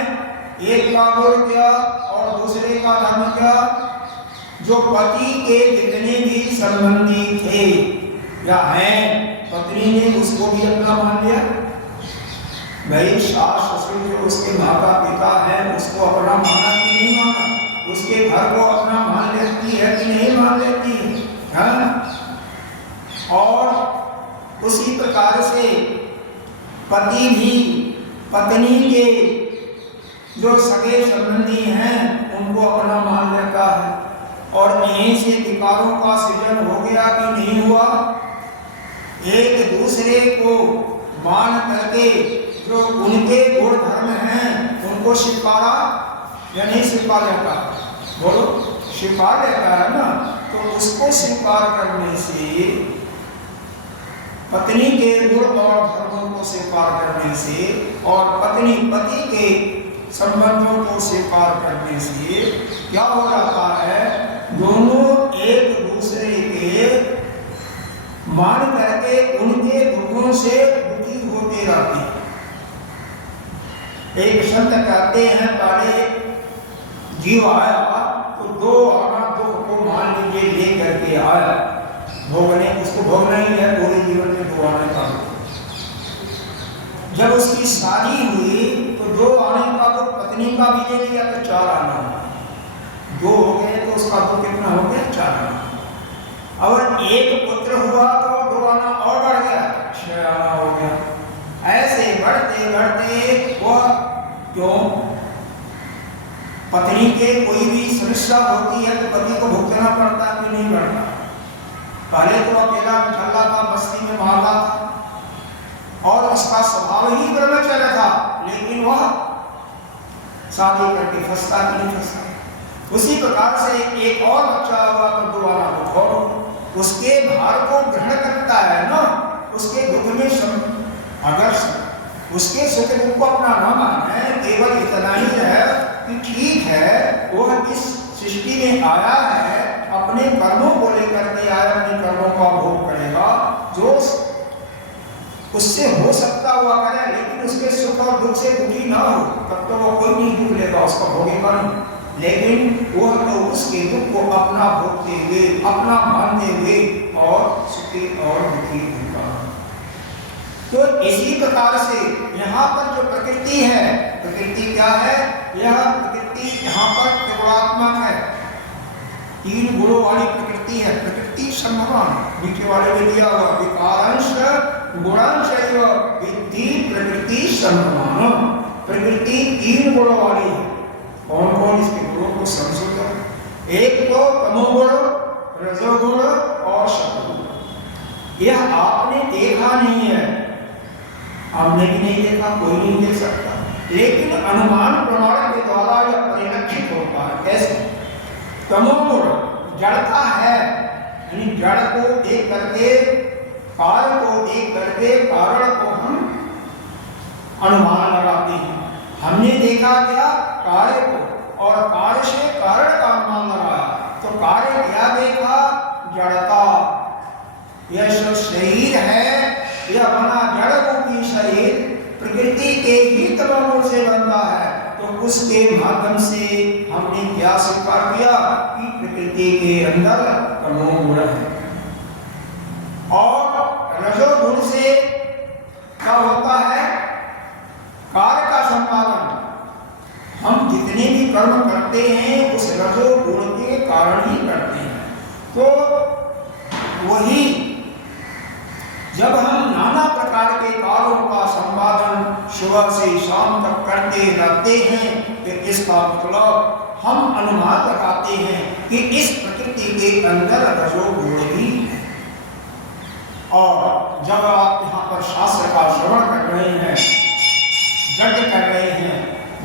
एक का गुण क्या और दूसरे का धर्म क्या? जो पति के जितने भी संबंधी थे या हैं, पत्नी ने उसको भी अपना मान लिया। भाई सास ससुर जो उसके माता पिता हैं उसको अपना माना कि नहीं माना? उसके घर को अपना मान लेती है कि नहीं मान लेती है? और उसी प्रकार से पति भी पत्नी के जो सगे संबंधी हैं उनको अपना मान लेता है। और यहीं से विकारों का सृजन हो गया कि नहीं हुआ? एक दूसरे को मान करके जो उनके गुण धर्म हैं उनको स्वीकारा या नहीं स्वीकार लेता? बोलो, स्वीकार लेता है ना। तो उसको स्वीकार करने से, पत्नी के गुण और धर्मों को स्वीकार करने से और पत्नी पति के संबंधों को स्वीकार करने से क्या हो जाता है? दोनों एक दूसरे के मान करके उनके दुखों से दुखी होते रहते हैं। एक संत कहते हैं पहले जीव आया तो दो आना दुख को मान लीजिए ले करके आया, भोगने, उसको भोगना ही है पूरे जीवन में दो आने का। जब उसकी शादी हुई तो दो आने का तो पत्नी का भी ले लिया तो चार आना, दो हो गए तो उसका तो कितना हो गया? चार आना। और एक पुत्र हुआ तो दो आना और बढ़ गया, छह आना हो गया। ऐसे बढ़ते बढ़ते वह क्यों? पत्नी के कोई भी समस्या होती है तो पति को भुगतना पड़ता है कि नहीं पड़ता? पहले तो अकेला चल था, बस्ती में मारता था और उसका स्वभाव ही ब्रह्मचर्य था, लेकिन वह शादी करके फंसता कि नहीं फंसता? उसी प्रकार से एक और बच्चा हुआ तो दोबारा दुख, उसके भार को ग्रहण करता है ना, उसके दुख में अगर उसके सुख दुख को अपना न माने, केवल इतना ही है कि ठीक है वह इस सृष्टि में आया है, अपने कर्मों को लेकर के आया, अपने कर्मों का भोग करेगा, जो उससे हो सकता हुआ करे, लेकिन उसके सुख और दुख से दुखी ना हो, तब तो वो कोई नहीं दुख लेगा, उसका भोगेगा नहीं। लेकिन वह तो उसके दुख को अपना भोगते हुए, अपना मानते हुए और सुखी और दुखी होगा। तो इसी प्रकार से यहाँ पर जो प्रकृति है, प्रकृति क्या है? यह प्रकृति यहाँ पर त्रिगुणात्मक है, 3 गुणों वाली प्रकृति है। प्रकृति सम्मान नीचे वाले में दिया हुआ विकारांश गुणांश विद्धि प्रकृति सम्मान। प्रकृति 3 गुणों वाली है। कौन कौन इसके गुणों को समझो? एक तो तमोगुण, रजोगुण और सतोगुण। यह आपने देखा नहीं है, हमने भी नहीं देखा, कोई नहीं देख सकता, लेकिन अनुमान प्रमाण के द्वारा यह परिलक्षित होता है। कैसे? तमोगुण जड़ता है, यानी जड़ को देख करके, कार्य को देख करके कारण को हम अनुमान लगाते हैं। हमने देखा क्या? कार्य को, और कार्य से कारण का अनुमान लगाया, तो कार्य क्या देखा? जड़ता। यह जो शरीर है, यह बना जड़ रूपी शरीर प्रकृति के ही तमोगुण से बनता है, तो उसके माध्यम से हमने क्या स्वीकार किया कि प्रकृति के अंदर तमोगुण है। और रजोगुण से क्या होता है? कार्य का संपादन। हम जितने भी कर्म करते हैं उस रजोगुण के कारण ही करते हैं। तो वही जब हम नाना प्रकार के कार्यों का संपादन सुबह से शाम तक करते रहते हैं, तो इसका मतलब हम अनुमान लगाते हैं कि इस प्रकृति के अंदर रजोगुण ही है। और जब आप यहाँ पर शास्त्र का श्रवण कर रहे हैं, यज्ञ कर रहे हैं,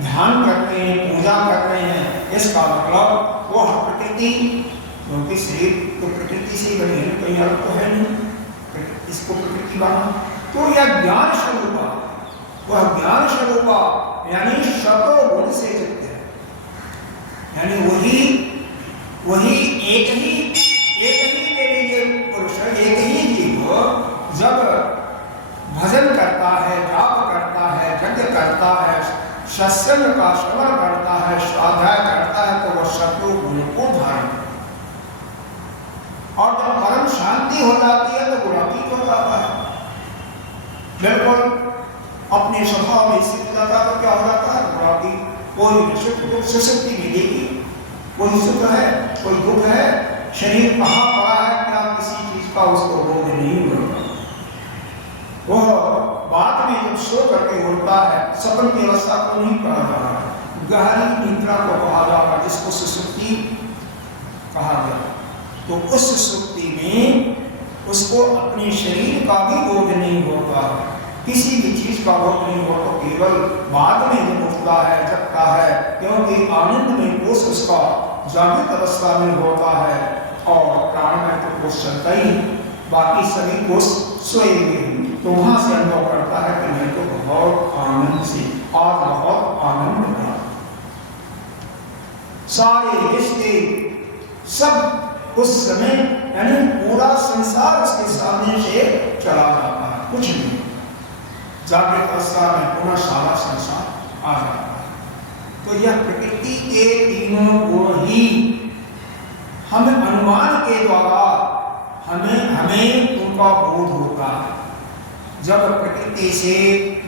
ध्यान कर रहे हैं, पूजा कर रहे हैं, इसका मतलब वह प्रकृति, क्योंकि शरीर तो प्रकृति से ही बनी है, कोई अलग तो है नहीं, इसको प्रकृति बना, तो यह ज्ञान स्वरूपा, वह ज्ञान स्वरूपा यानी शतो गुण से युक्त है। यानी वही एक ही के लिए पुरुष, एक ही जीव जब भजन करता है, जाप करता है, यज्ञ करता है, सत्संग का श्रवण करता है, स्वाध्याय करता है, तो वह शत्रु गुण को धारण करता है। और जब परम शांति हो जाती है तो गुणातीत हो जाता है, बिल्कुल अपने स्वभाव में स्थित जाता, तो क्या हो जाता है? गुणातीत। कोई सुख दुख से शक्ति मिलेगी, कोई सुख है, कोई दुख है, शरीर कहाँ पड़ा है, क्या किसी चीज का उसको बोध नहीं होता। वह बाद में जब सो करके उठता है, सपन की अवस्था को नहीं कहा जा रहा, गहरी निद्रा को कहा जा रहा, जिसको सुषुप्ति कहा गया। तो उस सुषुप्ति में उसको अपने शरीर का भी बोध नहीं होता, किसी भी चीज का बोध नहीं होता, केवल बाद में जब उठता है, जगता है, क्योंकि आनंद में कोष उसका जागृत अवस्था में होता है, और प्राण में तो कोष चलता ही, बाकी सभी कोष सोए हुए, तो वहां से अनुभव करता है कि मैं तो बहुत आनंद से और बहुत आनंद था। सारे रिश्ते सब उस समय, यानी पूरा संसार उसके सामने से चला जाता है, कुछ नहीं, जागृत अवस्था में पूरा सारा संसार आ जाता है। तो यह प्रकृति के तीनों गुण ही हम अनुमान के द्वारा हमें उनका बोध होता है। जब प्रकृति से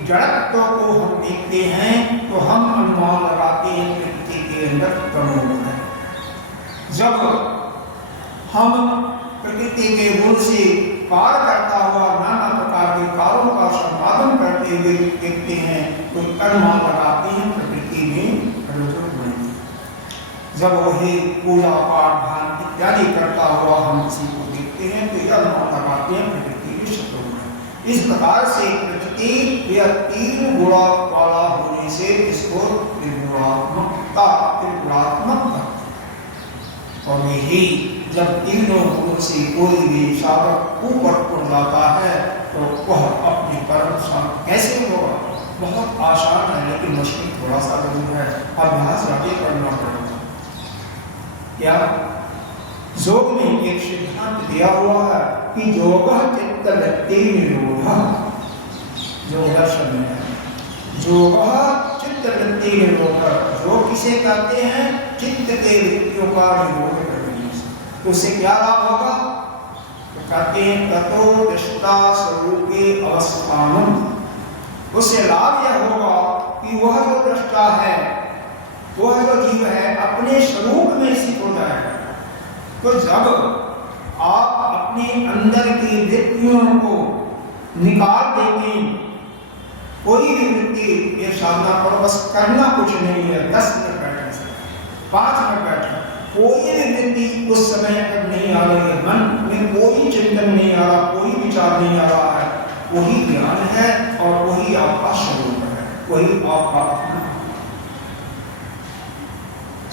जड़त्व को हम देखते हैं, तो हम अनुमान लगाते हैं प्रकृति के अंदर तमोगुण है। जब हम प्रकृति के गुण से कार्य करता हुआ नाना प्रकार के कार्यों का संपादन करते हुए देखते हैं, तो अनुमान लगाते हैं प्रकृति में रजोगुण है। जब वही पूजा पाठ ध्यान इत्यादि करता हुआ हम किसी को देखते हैं, तो यह अनुमान लगाते हैं प्रकृति में सतोगुण है। इस प्रकार से प्रकृति यह 3 गुण वाला होने से इसको त्रिगुणात्मक और यही जब तीनों गुणों से कोई भी साधक ऊपर उठ जाता है तो वह अपने कर्म शांत कैसे होगा? बहुत आसान है, लेकिन मुश्किल थोड़ा सा जरूर है, अभ्यास आगे करना पड़ेगा। क्या योग में एक सिद्धांत दिया हुआ है कि योगः चित्तवृत्ति निरोधः, योग दर्शन में योगः चित्तवृत्ति निरोधः, जो किसे कहते हैं चित्त के वृत्तियों का निरोध करने से। उससे क्या लाभ होगा? तो कहते हैं ततो दृष्टा स्वरूपे अवस्थानम्, उससे लाभ यह होगा कि वह जो दृष्टा है, वह जो जीव है, अपने स्वरूप में स्थित हो जाए। तो जब आप अपने अंदर की वृत्तियों को निकाल देंगे, कोई भी वृत्ति, ये साधना करो, बस करना कुछ नहीं है, 10 मिनट बैठने से 5 मिनट बैठना, कोई भी वृत्ति उस समय तक नहीं आ रही है, मन में कोई चिंतन नहीं आ रहा, कोई विचार नहीं आ रहा है, वही ज्ञान है और वही आपका स्वरूप है, वही आपका अपना।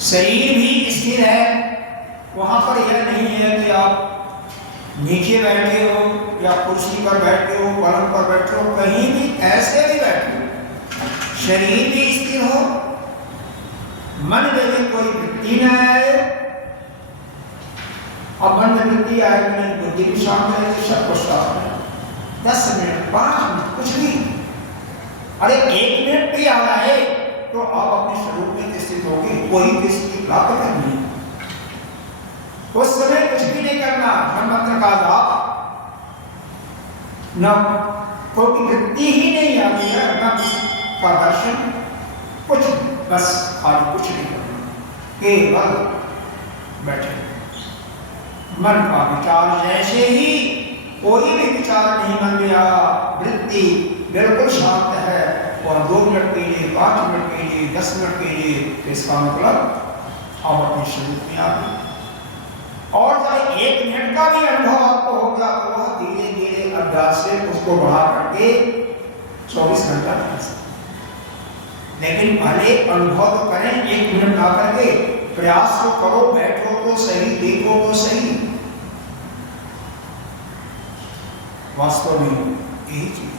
शरीर भी स्थिर है, वहां पर यह नहीं है कि आप नीचे बैठे हो या कुर्सी पर बैठे हो, पलंग पर बैठे हो, कहीं भी ऐसे भी बैठे हो, शरीर भी स्थिर हो, मन में भी कोई वृत्ति न आए। अब मन में वृत्ति आए कि नहीं, बुद्धि भी शांत है, सब कुछ शांत है, 10 मिनट 5 मिनट कुछ भी, अरे 1 मिनट भी आ रहा है तो आप अपने स्वरूप में स्थित होंगे, कोई भी स्थिति प्राप्त करनी है। उस समय कुछ भी नहीं करना, मन मंत्र का जाप, न कोई वृत्ति ही नहीं आती है, न किसी का दर्शन, कुछ, बस खाली कुछ नहीं करना, केवल बैठे। मन का विचार जैसे ही कोई भी विचार नहीं मन में आया, वृत्ति बिल्कुल शांत है, और 2 मिनट के लिए, 5 मिनट के लिए, 10 मिनट के लिए, इसका मतलब आप अपने स्वरूप में आ गए। और जब 1 मिनट का भी अनुभव आपको होगा तो वह धीरे धीरे अभ्यास से उसको बढ़ा करके 24 घंटा कर सकते। लेकिन पहले अनुभव तो करें, 1 मिनट ला करके प्रयास तो करो, बैठो तो सही, देखो तो सही। वास्तव में यही चीज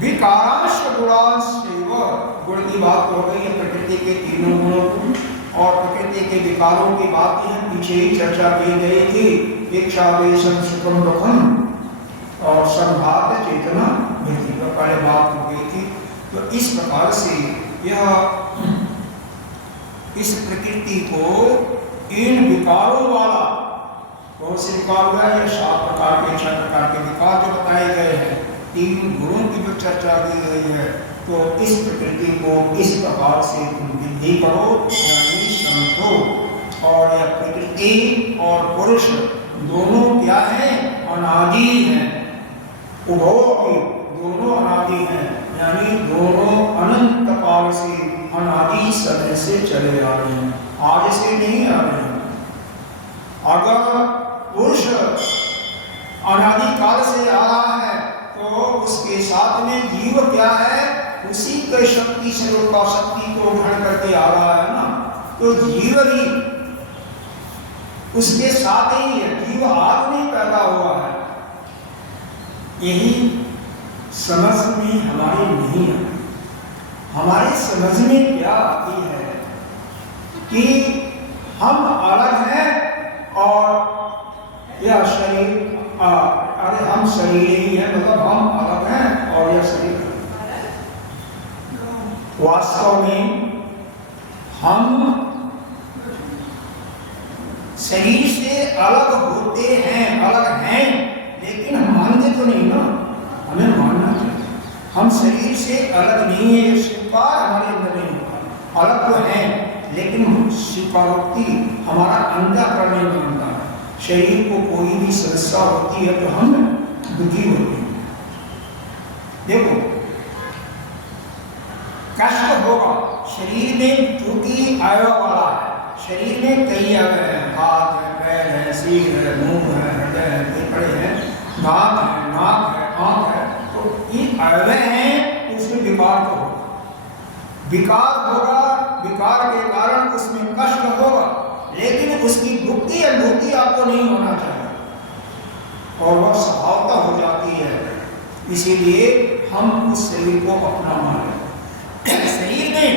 विकारांश गुणांश, गुण की बात हो गई है, प्रकृति के तीनों गुणों की, और प्रकृति के विकारों की बात ही पीछे ही चर्चा की गई थी, इच्छा वेशम सुखम दुखम और संभाव चेतना वृत्ति पर पहले बात हो गई थी। तो इस प्रकार से यह इस प्रकृति को इन विकारों वाला, बहुत से विकार हुआ है, 7 प्रकार के 6 प्रकार के विकार जो बताए गए हैं, 3 गुणों की जो चर्चा की गई है, तो इस प्रकृति को इस प्रकार से विधि करो, यानी समझो। और यह प्रकृति और पुरुष दोनों क्या है? अनादि हैं, उभयोगी, दोनों अनादि हैं, यानी दोनों अनंत काल से, अनादि समय से चले आ रहे हैं, आज से नहीं आ रहे हैं। अगर पुरुष अनादि काल से आ रहा है तो उसके साथ में जीव क्या है? उसी के शक्ति से उनका शक्ति को ग्रहण करके आ रहा है ना, तो जीव भी उसके साथ ही है, जीव आज नहीं पैदा हुआ है। यही समझ में हमारी नहीं है। हमारी समझ में क्या आती है कि हम अलग हैं और यह शरीर, अरे हम शरीर ही है, मतलब हम अलग हैं और यह शरीर। वास्तव में हम शरीर से अलग होते हैं, अलग हैं, लेकिन हम मानते तो नहीं ना, हमें मानना चाहिए। हम शरीर से अलग नहीं है, ये स्वीकार हमारे अंदर नहीं होता। अलग तो है, लेकिन स्वीकारोक्ति हमारा अंतःकरण नहीं मानता है। शरीर को कोई भी समस्या होती है तो हम दुखी होते हैं। देखो, कष्ट होगा शरीर में, क्योंकि अवयव वाला है, शरीर में कई अवयव हैं, हाथ है, पैर है, सिर है, मुंह है, हृदय है, फेफड़े हैं, दांत है, नाक है, आंख है, तो ये अवयव हैं, उसमें विकार तो होगा। विकार होगा, विकार के कारण उसमें कष्ट होगा, लेकिन उसकी भुक्ति अनुभूति आपको नहीं होना चाहिए और वह स्वभावता हो जाती है। इसीलिए हम उस शरीर को अपना माने। शरीर में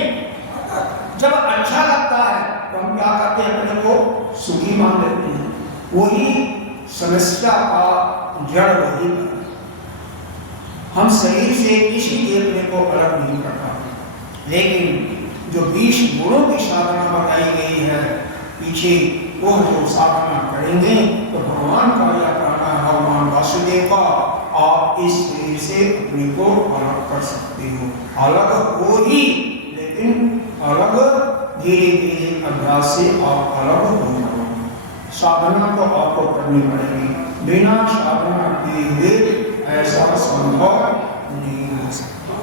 जब अच्छा लगता है तो हम क्या करते हैं, अपने को सुखी मान लेते हैं। वही समस्या का जड़ वही है। हम शरीर से इसीलिए अपने को अलग नहीं कर पाते। लेकिन जो 20 गुणों की साधना बताई गई है पीछे, वह जो साधना करेंगे तो भगवान का यह कहना है, भगवान वासुदेव का, आप इस शरीर से अपने को अलग कर सकते हो। अलग हो ही, लेकिन अलग धीरे धीरे अभ्यास से आप अलग हो जाओगे। साधना तो आपको करनी पड़ेगी, बिना साधना किए हुए ऐसा संभव नहीं हो सकता।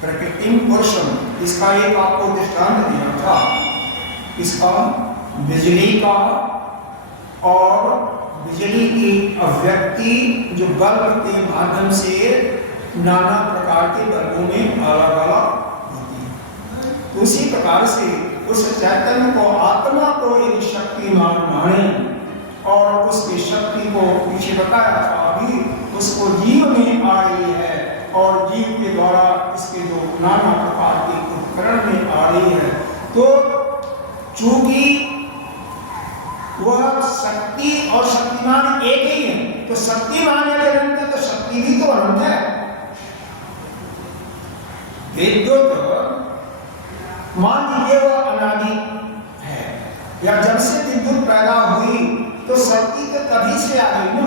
प्रकृति पुरुषम, इसका एक आपको दृष्टांत दिया था, इसका बिजली का, और बिजली की अभिव्यक्ति जो बल्ब के माध्यम से नाना प्रकार के बल्बों में अलग अलग होती है। उसी प्रकार से उस चैतन्य को, आत्मा को यदि शक्तिमान माने और उसकी शक्ति को पीछे बताया था अभी, उसको जीव में आ रही है और जीव के द्वारा इसके जो नाना प्रकार के उपकरण में आ रही है, तो चूंकि वह शक्ति और शक्तिमान एक ही है, तो शक्तिमान यदि अनंत है तो शक्ति भी तो अनंत है। विद्युत मान लीजिए वह अनादि है, या जब से विद्युत पैदा हुई तो शक्ति तो तभी से आ गई ना।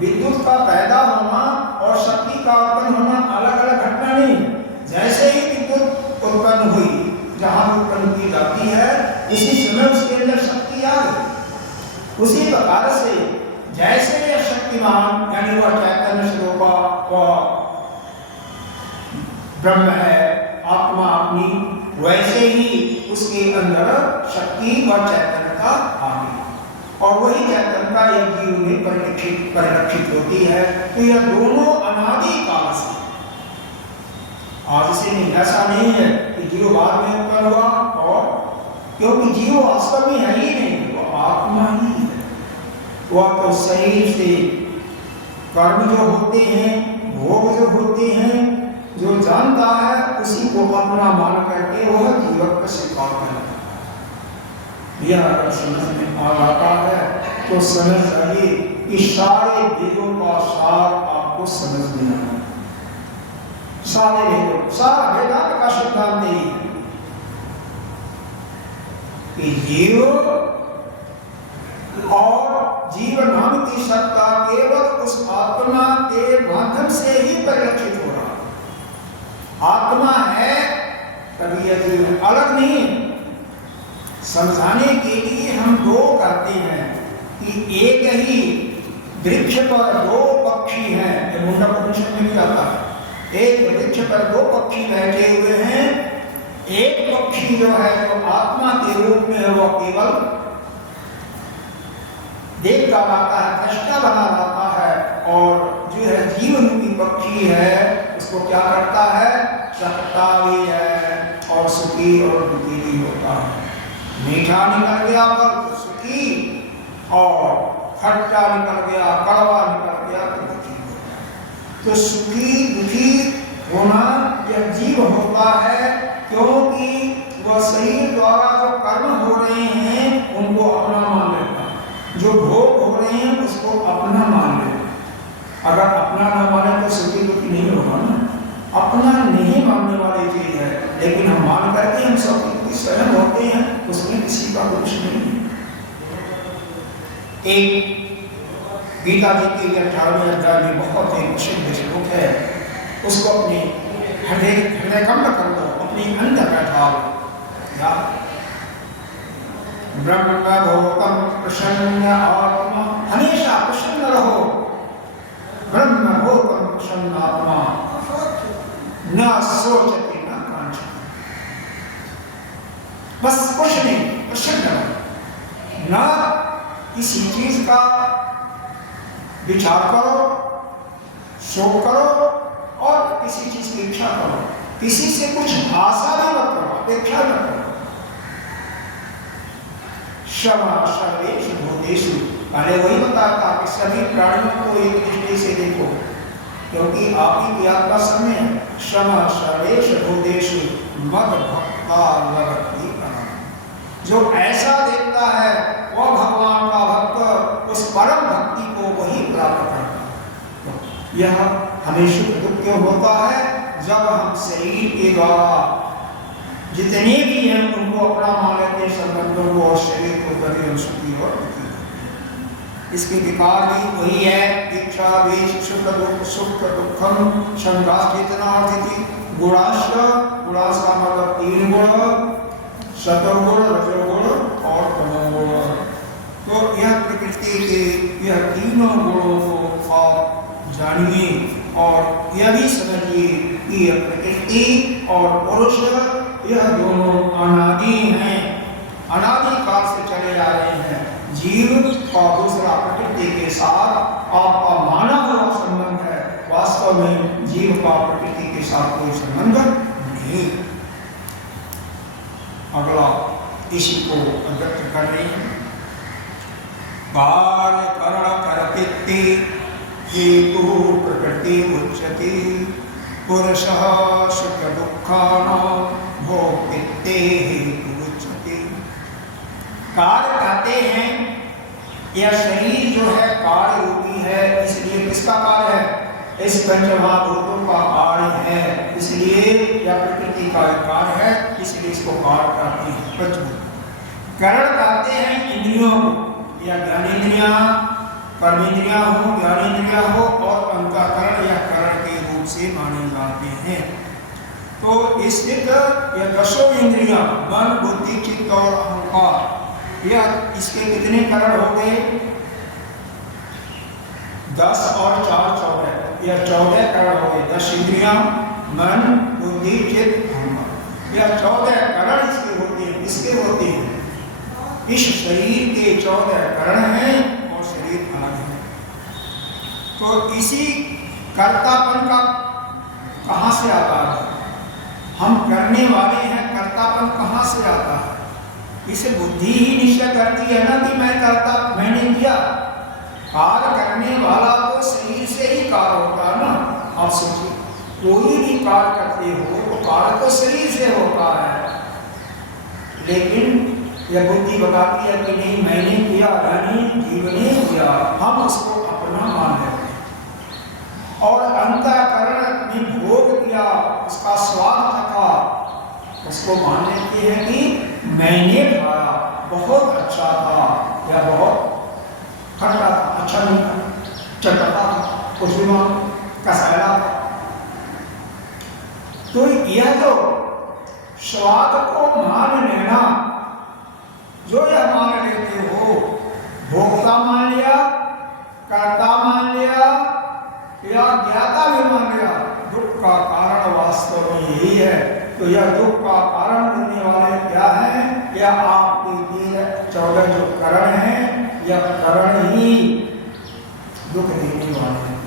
विद्युत का पैदा होना और शक्ति का उत्पन्न होना अलग अलग घटना नहीं। जैसे ही विद्युत उत्पन्न हुई, जहां उत्पन्न की जाती है, इसी समय उसके अंदर शक्ति आ गई। उसी प्रकार से जैसे यह शक्तिमान यानी वह चैतन्य स्वरूप वह ब्रह्म है, आत्मा अपनी, वैसे ही उसके अंदर शक्ति और चैतन्यता आ गई और वही चैतन्यता यह जीव में परिलक्षित होती है। तो यह दोनों अनादि काल से, आज से नहीं, ऐसा नहीं है कि जीव बाद में उत्पन्न हुआ, और क्योंकि जीव वास्तव में है ही नहीं, वो आत्मा ही है। वह तो शरीर से कर्म जो होते हैं, भोग जो होते हैं, जो जानता है उसी को अपना मान करके वह जीवन का स्वीकार करता है। यह अगर समझ में आ जाता है तो समझ जाइए कि सारे वेदों का सार आपको समझ में आना। सारे वेदों, सारा वेदांत का सिद्धांत यही है कि जीव और जीव नाम की सत्ता केवल उस आत्मा के माध्यम से ही परिलक्षित हो रहा। आत्मा है तभी यह जीव अलग नहीं। समझाने के लिए हम दो कहते हैं कि एक ही वृक्ष पर दो पक्षी हैं, ये मुंडक उपनिषद में भी आता है। एक वृक्ष पर दो पक्षी बैठे हुए हैं, एक पक्षी जो है जो आत्मा के रूप में है वह केवल देखता रहता है, दृष्टा बना रहता है, और जो है जीव रूपी पक्षी है उसको क्या करता है, चखता भी है और सुखी और दुखी भी होता है। मीठा निकल गया पर सुखी, और खट्टा निकल गया, कड़वा निकल गया तो दुखी होता है। तो सुखी दुखी होना यह जीव होता है, क्योंकि वह शरीर द्वारा जो कर्म हो रहे हैं उनको अपना मान लेता है, जो भोग हो रहे हैं उसको अपना मान लेता है। अगर अपना न माने तो सुखी दुखी नहीं होगा ना। अपना नहीं मानने वाली चीज है, लेकिन हम मान करके हम सब स्वयं होते हैं, उसमें किसी का कुछ नहीं है। एक गीता जी के 18वें अध्याय में बहुत ही प्रसिद्ध श्लोक है, उसको अपने हृदय कमल कर लो, अपने अंदर बैठा लो। ब्रह्मभूतम प्रसन्न आत्मा, हमेशा प्रसन्न रहो। ब्रह्मभूतम प्रसन्न आत्मा न सोचते न कांचते, बस कुछ नहीं, प्रसन्न रहो। न किसी चीज का विचार करो, शोक करो और किसी चीज की इच्छा करो, किसी से कुछ आशा भी मत करो, अपेक्षा मत करो। क्षमा सर्वेषु भूतेषु। पहले वही बताता कि सभी प्राणियों को एक दृष्टि से देखो, क्योंकि आप ही की आत्मा सब में है। क्षमा सर्वेषु भूतेषु मद भक्ता लगति प्राण। जो ऐसा देखता है वह भगवान का भक्त उस परम भक्ति को वही प्राप्त करता है। यह हमें सुख दुख क्यों होता है? जब हम शरीर के द्वारा जितने भी हैं उनको अपना मान लेते हैं, संबंधों को और शरीर को कभी हम सुखी और दुखी। इसके विकार भी वही है, इच्छा वेश सुख दुखम संगाश्चेतना अर्थिति गुणाश्च। गुणाश का मतलब 3 गुण, सतोगुण, रजोगुण और तमोगुण। तो यह प्रकृति के यह तीनों गुणों को आप जानिए और यह भी समझिए कि यह प्रकृति और पुरुष यह दोनों अनादि हैं, अनादि काल से चले आ रहे हैं। जीव का दूसरा प्रकृति के साथ आपका माना हुआ संबंध है, वास्तव में जीव का प्रकृति के साथ कोई संबंध नहीं। अगला इसी को व्यक्त कर रहे हैं। कार्य करण कर्तृत्वे हेतु प्रकृति उच्यते पुरुषः सुख दुःखानां भोक्तृत्वे हेतु उच्यते। कार्य कहते हैं यह शरीर जो है कार्य रूपी है, इसलिए किसका कार्य है? इस पंचमहाभूतों का कार्य है, इसलिए यह प्रकृति का कार्य है, इसलिए इसको कार्य कहते हैं। पंचभूत। करण कहते हैं इंद्रियों को, या ज्ञानेंद्रिया, कर्मेंद्रिया हो, ज्ञानेंद्रिया हो और अंतःकरण या करण के रूप से माने जाते हैं। तो स्थित यह 10 इंद्रियां मन बुद्धि चित्त और अहंकार, यह इसके कितने करण हो गए? 10 और 4 14, यह 14 करण हो गए। 10 इंद्रियां मन बुद्धि चित्त अहंकार, यह 14 करण इसके होते हैं। इसके होते हैं इस शरीर के 14 करण हैं और शरीर अलग है। तो इसी कर्तापन का कहाँ से आता है? हम करने वाले हैं, कर्तापन कहाँ से आता है? इसे बुद्धि ही निश्चय करती है ना कि मैं करता, मैंने किया। कार्य करने वाला तो शरीर से ही कार्य होता है ना। आप सोचिए, कोई भी कार्य करते हो तो कार्य तो शरीर से होता है, लेकिन यह बुद्धि बताती है कि नहीं मैंने किया, यानी जीव ने किया, हम उसको अपना मान लेते हैं। और अंतःकरण ने भोग किया, उसका स्वाद चखा, उसको मान लेते हैं कि मैंने खाया, बहुत अच्छा था या बहुत खट्टा था, अच्छा नहीं था, चटपटा था, कुछ भी मान कसैला था। तो यह जो स्वाद को मान लेना, जो यह मान लेते हो, भोक्ता मान लिया, कर्ता मान लिया या ज्ञाता भी मान लिया, दुख का कारण वास्तव में यही है। तो यह दुख का कारण बनने वाले क्या है? यह आपके 14 जो करण हैं, यह करण ही दुख देने वाले हैं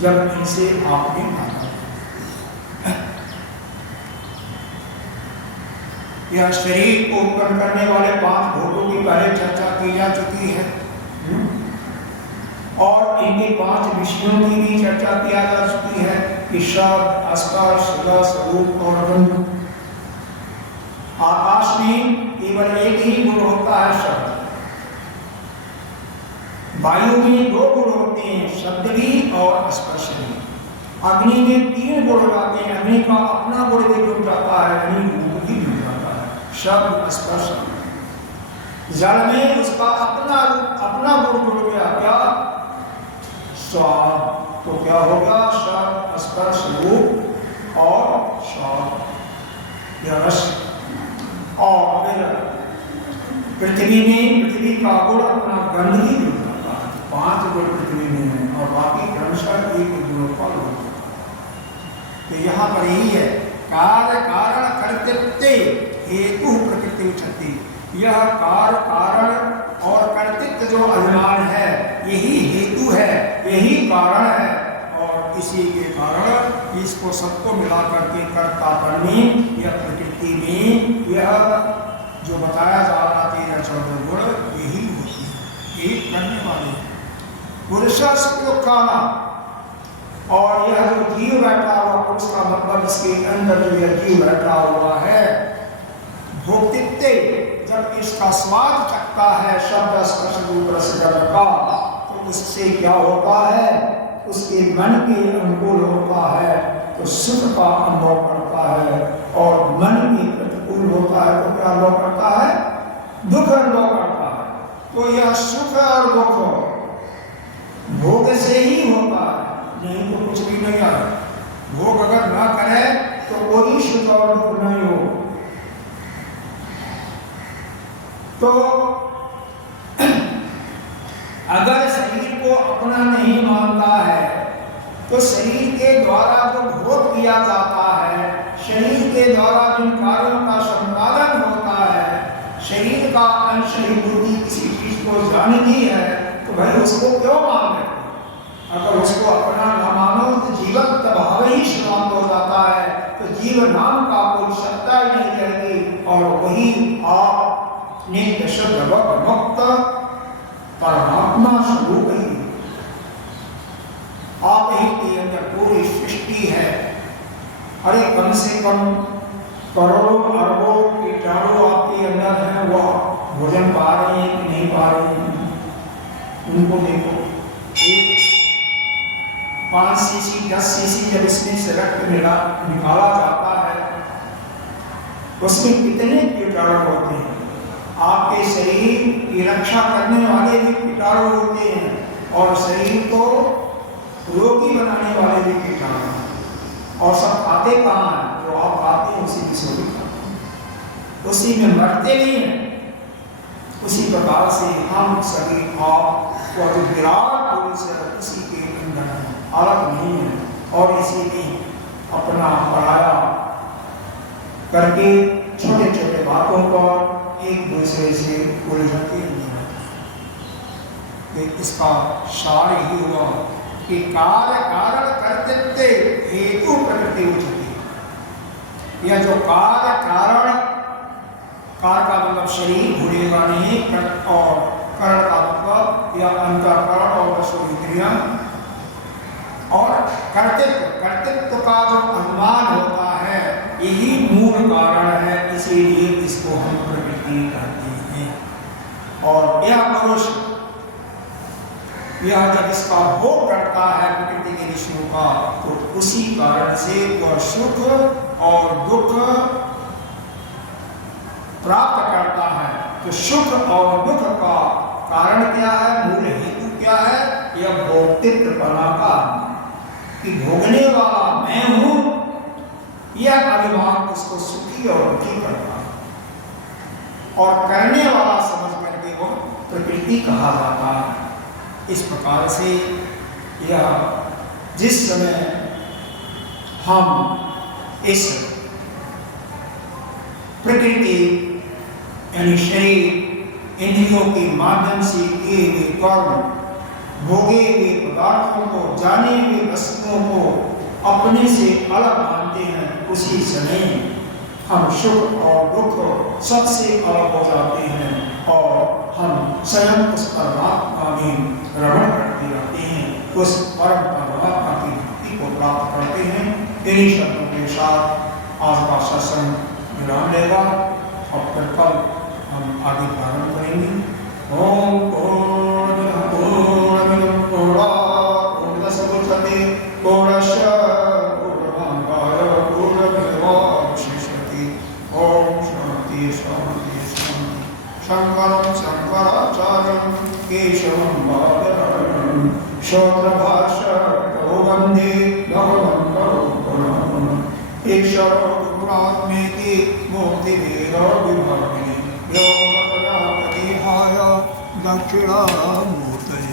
जब इनसे आपने माना। यह शरीर को उत्पन्न करने वाले 5 भूतों की पहले चर्चा की जा चुकी है और इनके 5 विषयों की भी चर्चा किया जा चुकी है कि शब्द, स्पर्श, रस, रूप और गंध। आकाश में केवल एक ही गुण होता है, शब्द। वायु में 2 गुण होते हैं, शब्द भी और स्पर्श भी। अग्नि में 3 गुण होते हैं, अग्नि का अपना गुण भी जुड़ जाता है, अग्नि रूप भी जुड़ जाता है, शब्द स्पर्श। जल में उसका अपना रूप, अपना गुण जुड़ गया, क्या? स्वाद। तो क्या होगा? शब्द स्पर्श रूप और स्वाद, यह रस। और फिर पृथ्वी में पृथ्वी का गुण अपना गंध ही जुड़ जाता है, 5 गुण पृथ्वी में है और बाकी क्रमशः 1 गुणों पर होता है। तो यहाँ पर यही है, कार्य कारण कर्तृत्वे हेतु प्रकृति उच्यते। यह कार्य कारण और कर्तृत्व जो अभिमान है, यही हेतु है, यही कारण है, और इसी के कारण इसको सबको मिला करके कर्तापन में, यह प्रकृति में, यह जो बताया जा रहा 13-14 गुण यही होती है, एक करने वाले पुरुष सुख खाना। और यह जो जीव बैठा हुआ पुरुष का मतलब इसके अंदर जो यह जीव बैठा हुआ है, भोक्तित्व, जब इसका स्वाद चखता है शब्द स्पर्श रूप रस गंध का, तो उससे क्या होता है, उसके मन के अनुकूल होता है तो सुख का अनुभव करता है, और मन के प्रतिकूल होता है तो क्या अनुभव करता है, दुख अनुभव करता है। तो यह सुख और दुख भोग से ही होता है, नहीं तो कुछ भी नहीं है। भोग अगर ना करे तो कोई सुख और दुख नहीं हो। तो अगर शरीर को अपना नहीं मानता है तो शरीर के द्वारा जो भोग किया जाता है, शरीर के द्वारा जिन कार्यों का संपादन होता है, शरीर का अंश ही बुद्धि किसी चीज को जानती है, तो भाई उसको क्यों मानते? अगर उसको अपना न मानो तो जीवन तबाह ही समाप्त हो जाता है, तो जीव नाम का कोई सत्ता ही नहीं रहती। और वही आप नित्य शुद्ध मुक्त परमात्मा स्वरूप ही, आप ही के अंदर पूरी सृष्टि है। अरे कम से कम करोड़ों अरबों कीटाणु आपके अंदर हैं, वह भोजन पा रहे हैं कि नहीं पा रहे हैं, उनको देखो। 5 सीसी 10 सीसी जब इसमें से रक्त निकाला जाता है, उसमें कितने कीटाणु होते हैं? आपके शरीर की रक्षा करने वाले भी कीटाणु होते हैं, और शरीर को रोगी बनाने वाले भी कीटाणु। और सब खाते कहाँ हैं? जो आप खाते हैं उसी की सोई खाते हैं, उसी में मरते नहीं हैं। उसी प्रकार से हम सभी आप जो विराट पुरुष है उसी के अंदर अलग नहीं है, और इसी में अपना पराया करके छोटे छोटे बातों पर एक दूसरे से उलझते नहीं। इसका सार ही हुआ कि कार्य कारण कर्तृत्व हेतु प्रकृति उचित। यह जो कार्य कारण, कार्य का मतलब शरीर भूलेगा नहीं, और करण का मतलब यह अंतःकरण और दशो इंद्रियां, और कर्तृत्व का जो अनुमान होता है यही मूल कारण है, इसीलिए इसको हम प्रकृति कहते हैं। और यह पुरुष यह जब इसका भोग करता है प्रकृति के विषयों का, तो उसी कारण से वह सुख और दुख प्राप्त करता है। तो सुख और दुख का कारण क्या है, मूल हेतु क्या है? यह भोक्तृत्व बना का, कि भोगने वाला मैं हूं, यह अभिमान उसको सुखी और दुखी करता है, और करने वाला समझ करके वो प्रकृति कहा जाता है। इस प्रकार से यह जिस समय हम इस प्रकृति यानी शरीर इंद्रियों के माध्यम से किए हुए कर्म, भोगे हुए पदार्थों को, जाने हुए वस्तुओं को अपने से अलग मानते हैं, उसी समय हम सुख और दुख सबसे अलग हो जाते हैं, और हम स्वयं उस परमात्मा में रमण करते रहते हैं, उस परम परमात्मा की भक्ति को प्राप्त करते हैं। इन्हीं शब्दों के साथ आज का सत्संग विराम लेगा, और फिर कल हम आगे प्रारंभ करेंगे। ओम पूर्णमदः पूर्णमिदं पूर्णात् पूर्णमुदच्यते पूर्णस्य पूर्णमादाय पूर्णमेवावशिष्यते। ओम शांति शांति शांति। शंकरं शंकराचार्यं केशवं बादरायणं श्रोत्रभाष्यकृतो वन्दे भगवन्तो पुनः। ईश्वरो गुरुरात्मेति मूर्तिभेदविभागिने व्योमवद्व्याप्तदेहाय दक्षिणामूर्तये।